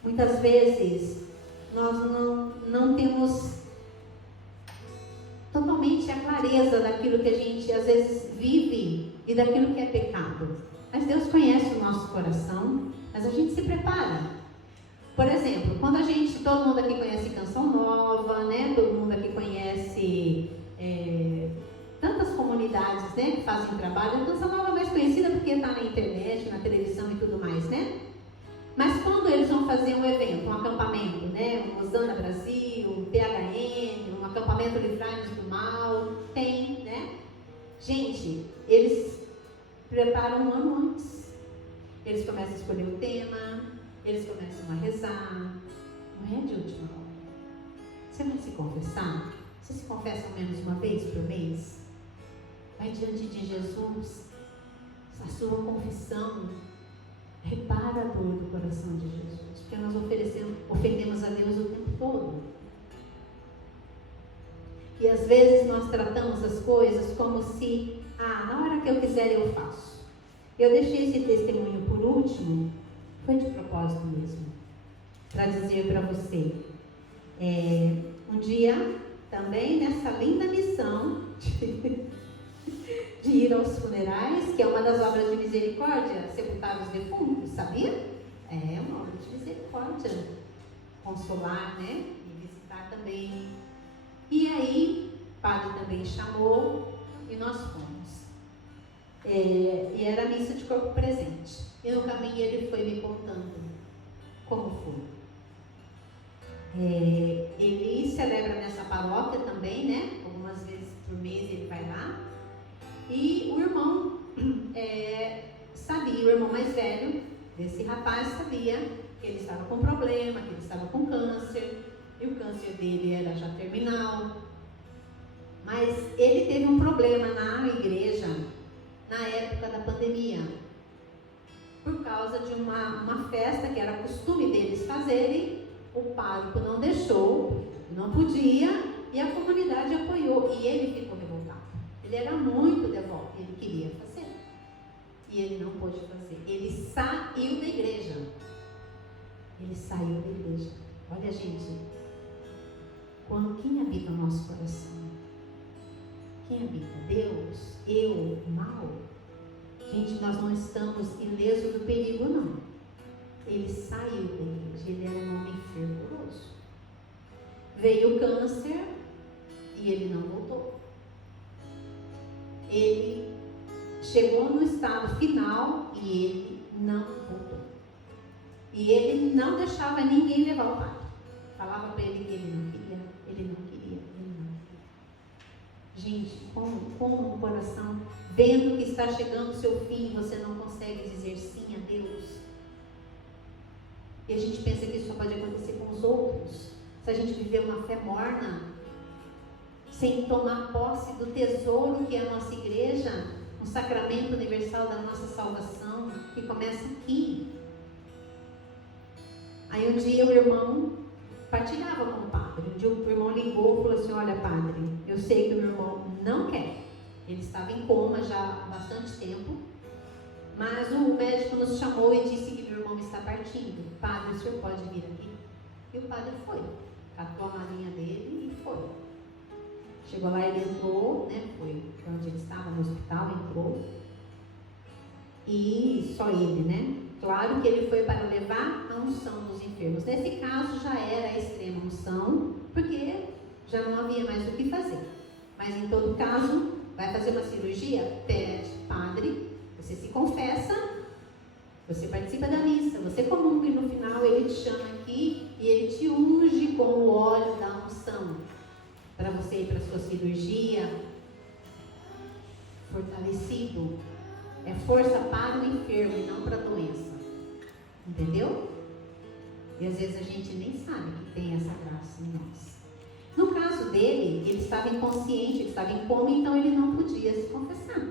Muitas vezes nós não temos totalmente a clareza daquilo que a gente às vezes vive e daquilo que é pecado. Mas Deus conhece o nosso coração, mas a gente se prepara. Por exemplo, quando todo mundo aqui conhece Canção Nova, né? Todo mundo aqui conhece tantas comunidades, né, que fazem trabalho. A Canção Nova é mais conhecida porque está na internet, na televisão e tudo mais, né? Mas quando eles vão fazer um evento, um acampamento, né? Um Osana Brasil, um PHN, um acampamento Livrai-nos do Mal, tem, né? Gente, eles preparam um ano antes. Eles começam a escolher o tema, eles começam a rezar. Não é de última hora. Você vai se confessar? Você se confessa ao menos uma vez por mês? Vai diante de Jesus. A sua confissão repara a dor do coração de Jesus. Porque nós ofendemos a Deus o tempo todo. E às vezes nós tratamos as coisas como se, na hora que eu quiser eu faço. Eu deixei esse testemunho por último, foi de propósito mesmo, para dizer para você, um dia também nessa linda missão de ir aos funerais, que é uma das obras de misericórdia, sepultar os defuntos, sabia? É uma obra de misericórdia, consolar, né? E visitar também. E aí, o padre também chamou e nós fomos. E era a missa de corpo presente. E no caminho ele foi me contando como foi. Ele celebra nessa paróquia também, né? Algumas vezes por mês ele vai lá. E o irmão sabia, o irmão mais velho desse rapaz sabia que ele estava com problema, que ele estava com câncer. E o câncer dele era já terminal. Mas ele teve um problema na igreja na época da pandemia, por causa de uma festa que era costume deles fazerem. O pároco não deixou, não podia, e a comunidade apoiou, e ele ficou revoltado. Ele era muito devoto, ele queria fazer, e ele não pôde fazer. Ele saiu da igreja. Olha, gente, quem habita o nosso coração? Quem habita? Deus? Eu? O mal? Gente, nós não estamos ilesos do perigo, não. Ele saiu da igreja, ele era um homem fervoroso. Veio o câncer e ele não voltou. Ele chegou no estado final e ele não voltou. E ele não deixava ninguém levar o padre. Falava para ele que ele não queria, ele não queria. Gente, como o coração, vendo que está chegando o seu fim, você não consegue dizer sim a Deus. E a gente pensa que isso só pode acontecer com os outros. Se a gente viver uma fé morna, sem tomar posse do tesouro que é a nossa igreja, um sacramento universal da nossa salvação, que começa aqui. Aí um dia o irmão partilhava com o padre. Um dia o irmão ligou e falou assim: olha, padre, eu sei que o meu irmão não quer. Ele estava em coma já há bastante tempo, mas o médico nos chamou e disse que meu irmão está partindo. Padre, o senhor pode vir aqui? E o padre foi, catou a malinha dele e foi. Chegou lá, ele entrou, né? Foi onde ele estava, no hospital, entrou. E só ele, né? Claro que ele foi para levar a unção dos enfermos. Nesse caso já era a extrema unção, porque já não havia mais o que fazer. Mas em todo caso, vai fazer uma cirurgia? Pede, padre, você se confessa, você participa da missa, você comunga e no final ele te chama aqui e ele te unge com o óleo da unção para você ir para a sua cirurgia fortalecido tecido é força para o enfermo e não para a doença. Entendeu? E às vezes a gente nem sabe que tem essa graça em nós. No caso dele, ele estava inconsciente, ele estava em coma, então ele não podia se confessar.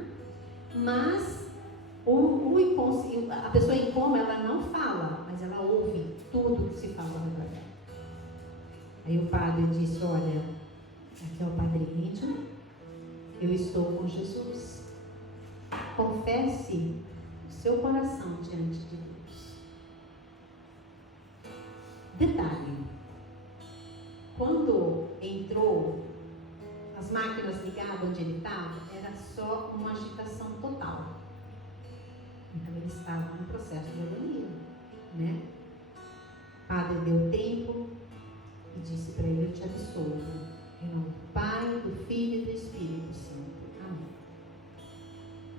Mas a pessoa em coma, ela não fala, mas ela ouve tudo que se fala ao redor dela. Aí o padre disse: olha, aqui é o Padre Índio, eu estou com Jesus. Confesse o seu coração diante de Deus. Detalhe: quando entrou, as máquinas ligadas onde ele estava, era só uma agitação total. Então ele estava no processo de agonia, né? O padre deu tempo e disse para ele: eu te absolvo, em nome do Pai, do Filho e do Espírito Santo. Amém.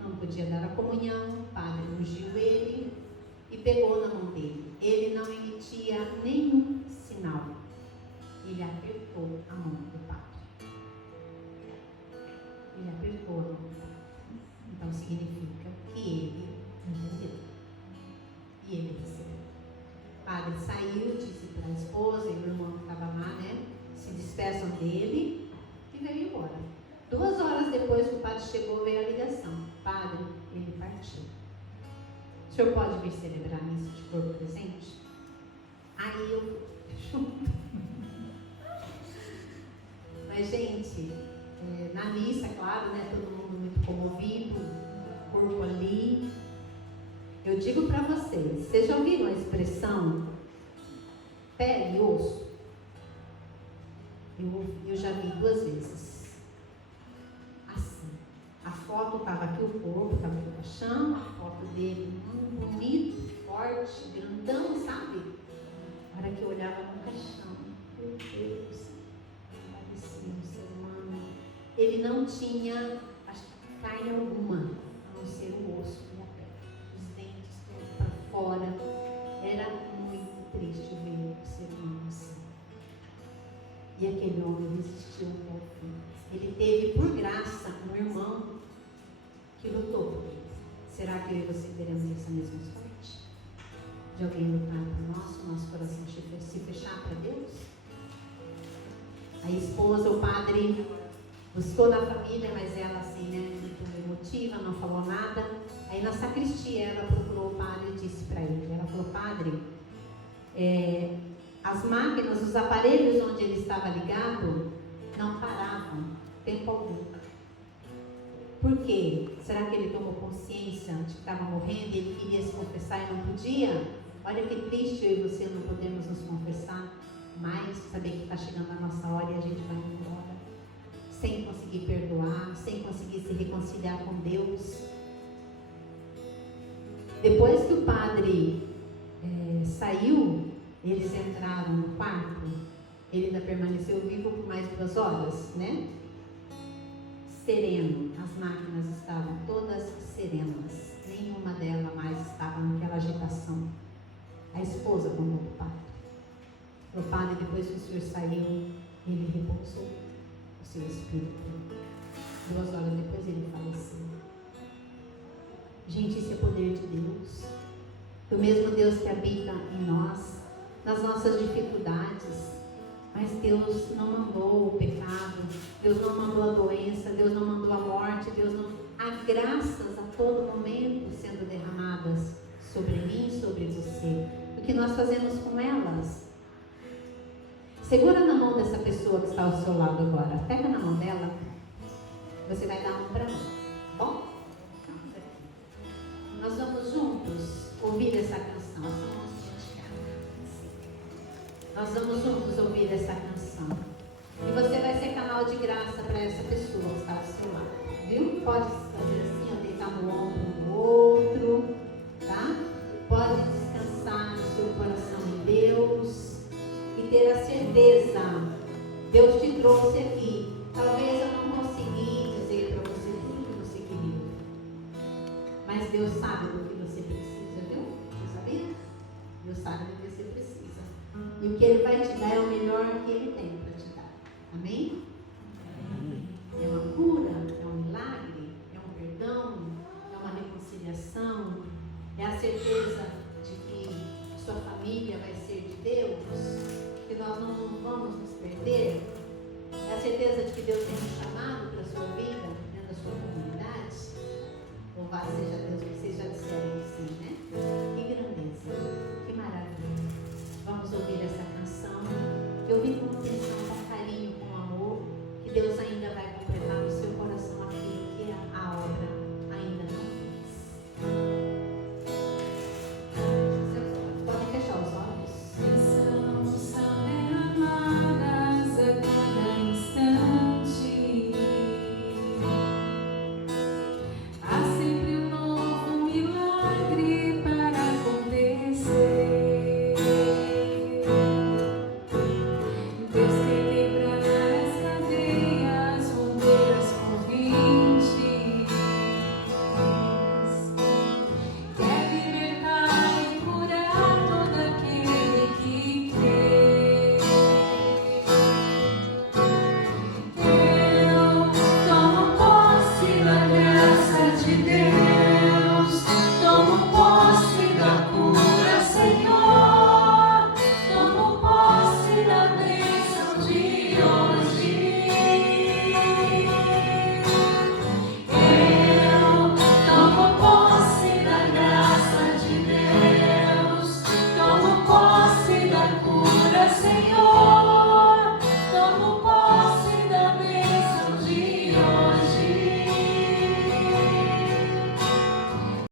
Não podia dar a comunhão, o padre ungiu ele e pegou na mão dele. Ele não emitia nenhum sinal. Ele apertou a mão do padre. Ele apertou a mão do padre. Então significa que ele entendeu. E ele recebeu. O padre saiu, disse para a esposa e o irmão que estava lá, né? Se despeçam dele e veio embora. 2 horas depois que o padre chegou, veio a ligação: padre, ele partiu. O senhor pode vir celebrar a missa de corpo presente? Aí eu junto. Mas, gente, na missa, claro, né? Todo mundo muito comovido, o corpo ali. Eu digo para vocês já ouviram a expressão pele e osso? Eu já vi 2 vezes. Assim. A foto estava aqui, o corpo estava no caixão, a foto dele bonito, forte, grandão, sabe? A hora que eu olhava no caixão, meu Deus, parecia um ser humano. Ele não tinha carne alguma, a não ser o osso e a pele. Os dentes todos para fora. Era muito triste ver o ser humano assim. E aquele homem resistiu até o fim. Ele teve, por graça, um irmão que lutou por ele. Será que eu e você teremos essa mesma sorte? De alguém lutar por nosso coração se fechar para Deus? A esposa, o padre, buscou na família, mas ela assim, né, muito emotiva, não falou nada. Aí na sacristia ela procurou o padre e disse para ele, ela falou: padre, as máquinas, os aparelhos onde ele estava ligado não paravam tempo algum. Por quê? Será que ele tomou consciência de que estava morrendo e ele queria se confessar e não podia? Olha que triste eu e você não podemos nos confessar, mas saber que está chegando a nossa hora e a gente vai embora, sem conseguir perdoar, sem conseguir se reconciliar com Deus. Depois que o padre saiu, eles entraram no quarto, ele ainda permaneceu vivo por mais 2 horas, né? Sereno, as máquinas estavam todas serenas, nenhuma delas mais estava naquela agitação. A esposa contou para o padre. O padre, depois que o senhor saiu, ele repousou o seu espírito. 2 horas depois ele faleceu. Gente, isso é poder de Deus. Do mesmo Deus que habita em nós, nas nossas dificuldades. Mas Deus não mandou o pecado, Deus não mandou a doença, Deus não mandou a morte, Deus não... Há graças a todo momento sendo derramadas sobre mim, sobre você. O que nós fazemos com elas? Segura na mão dessa pessoa que está ao seu lado agora. Pega na mão dela. Você vai dar um para mim. Bom? Nós vamos juntos ouvir essa canção. Nós vamos juntos ouvir essa canção. E você vai ser canal de graça para essa pessoa que está ao seu lado. Viu? Pode fazer assim, ó, deitar no ombro do outro. Tá? Pode descansar no seu coração em Deus. E ter a certeza. Deus te trouxe aqui. Talvez eu não consegui dizer para você tudo que você queria. Mas Deus sabe do que você precisa, viu? Você sabia? Deus sabe do que você precisa. E o que Ele vai te dar é o melhor que Ele tem para te dar. Amém? É uma cura, é um milagre, é um perdão, a certeza de que a sua família vai ser de Deus, que nós não vamos nos perder, é a certeza de que Deus tem um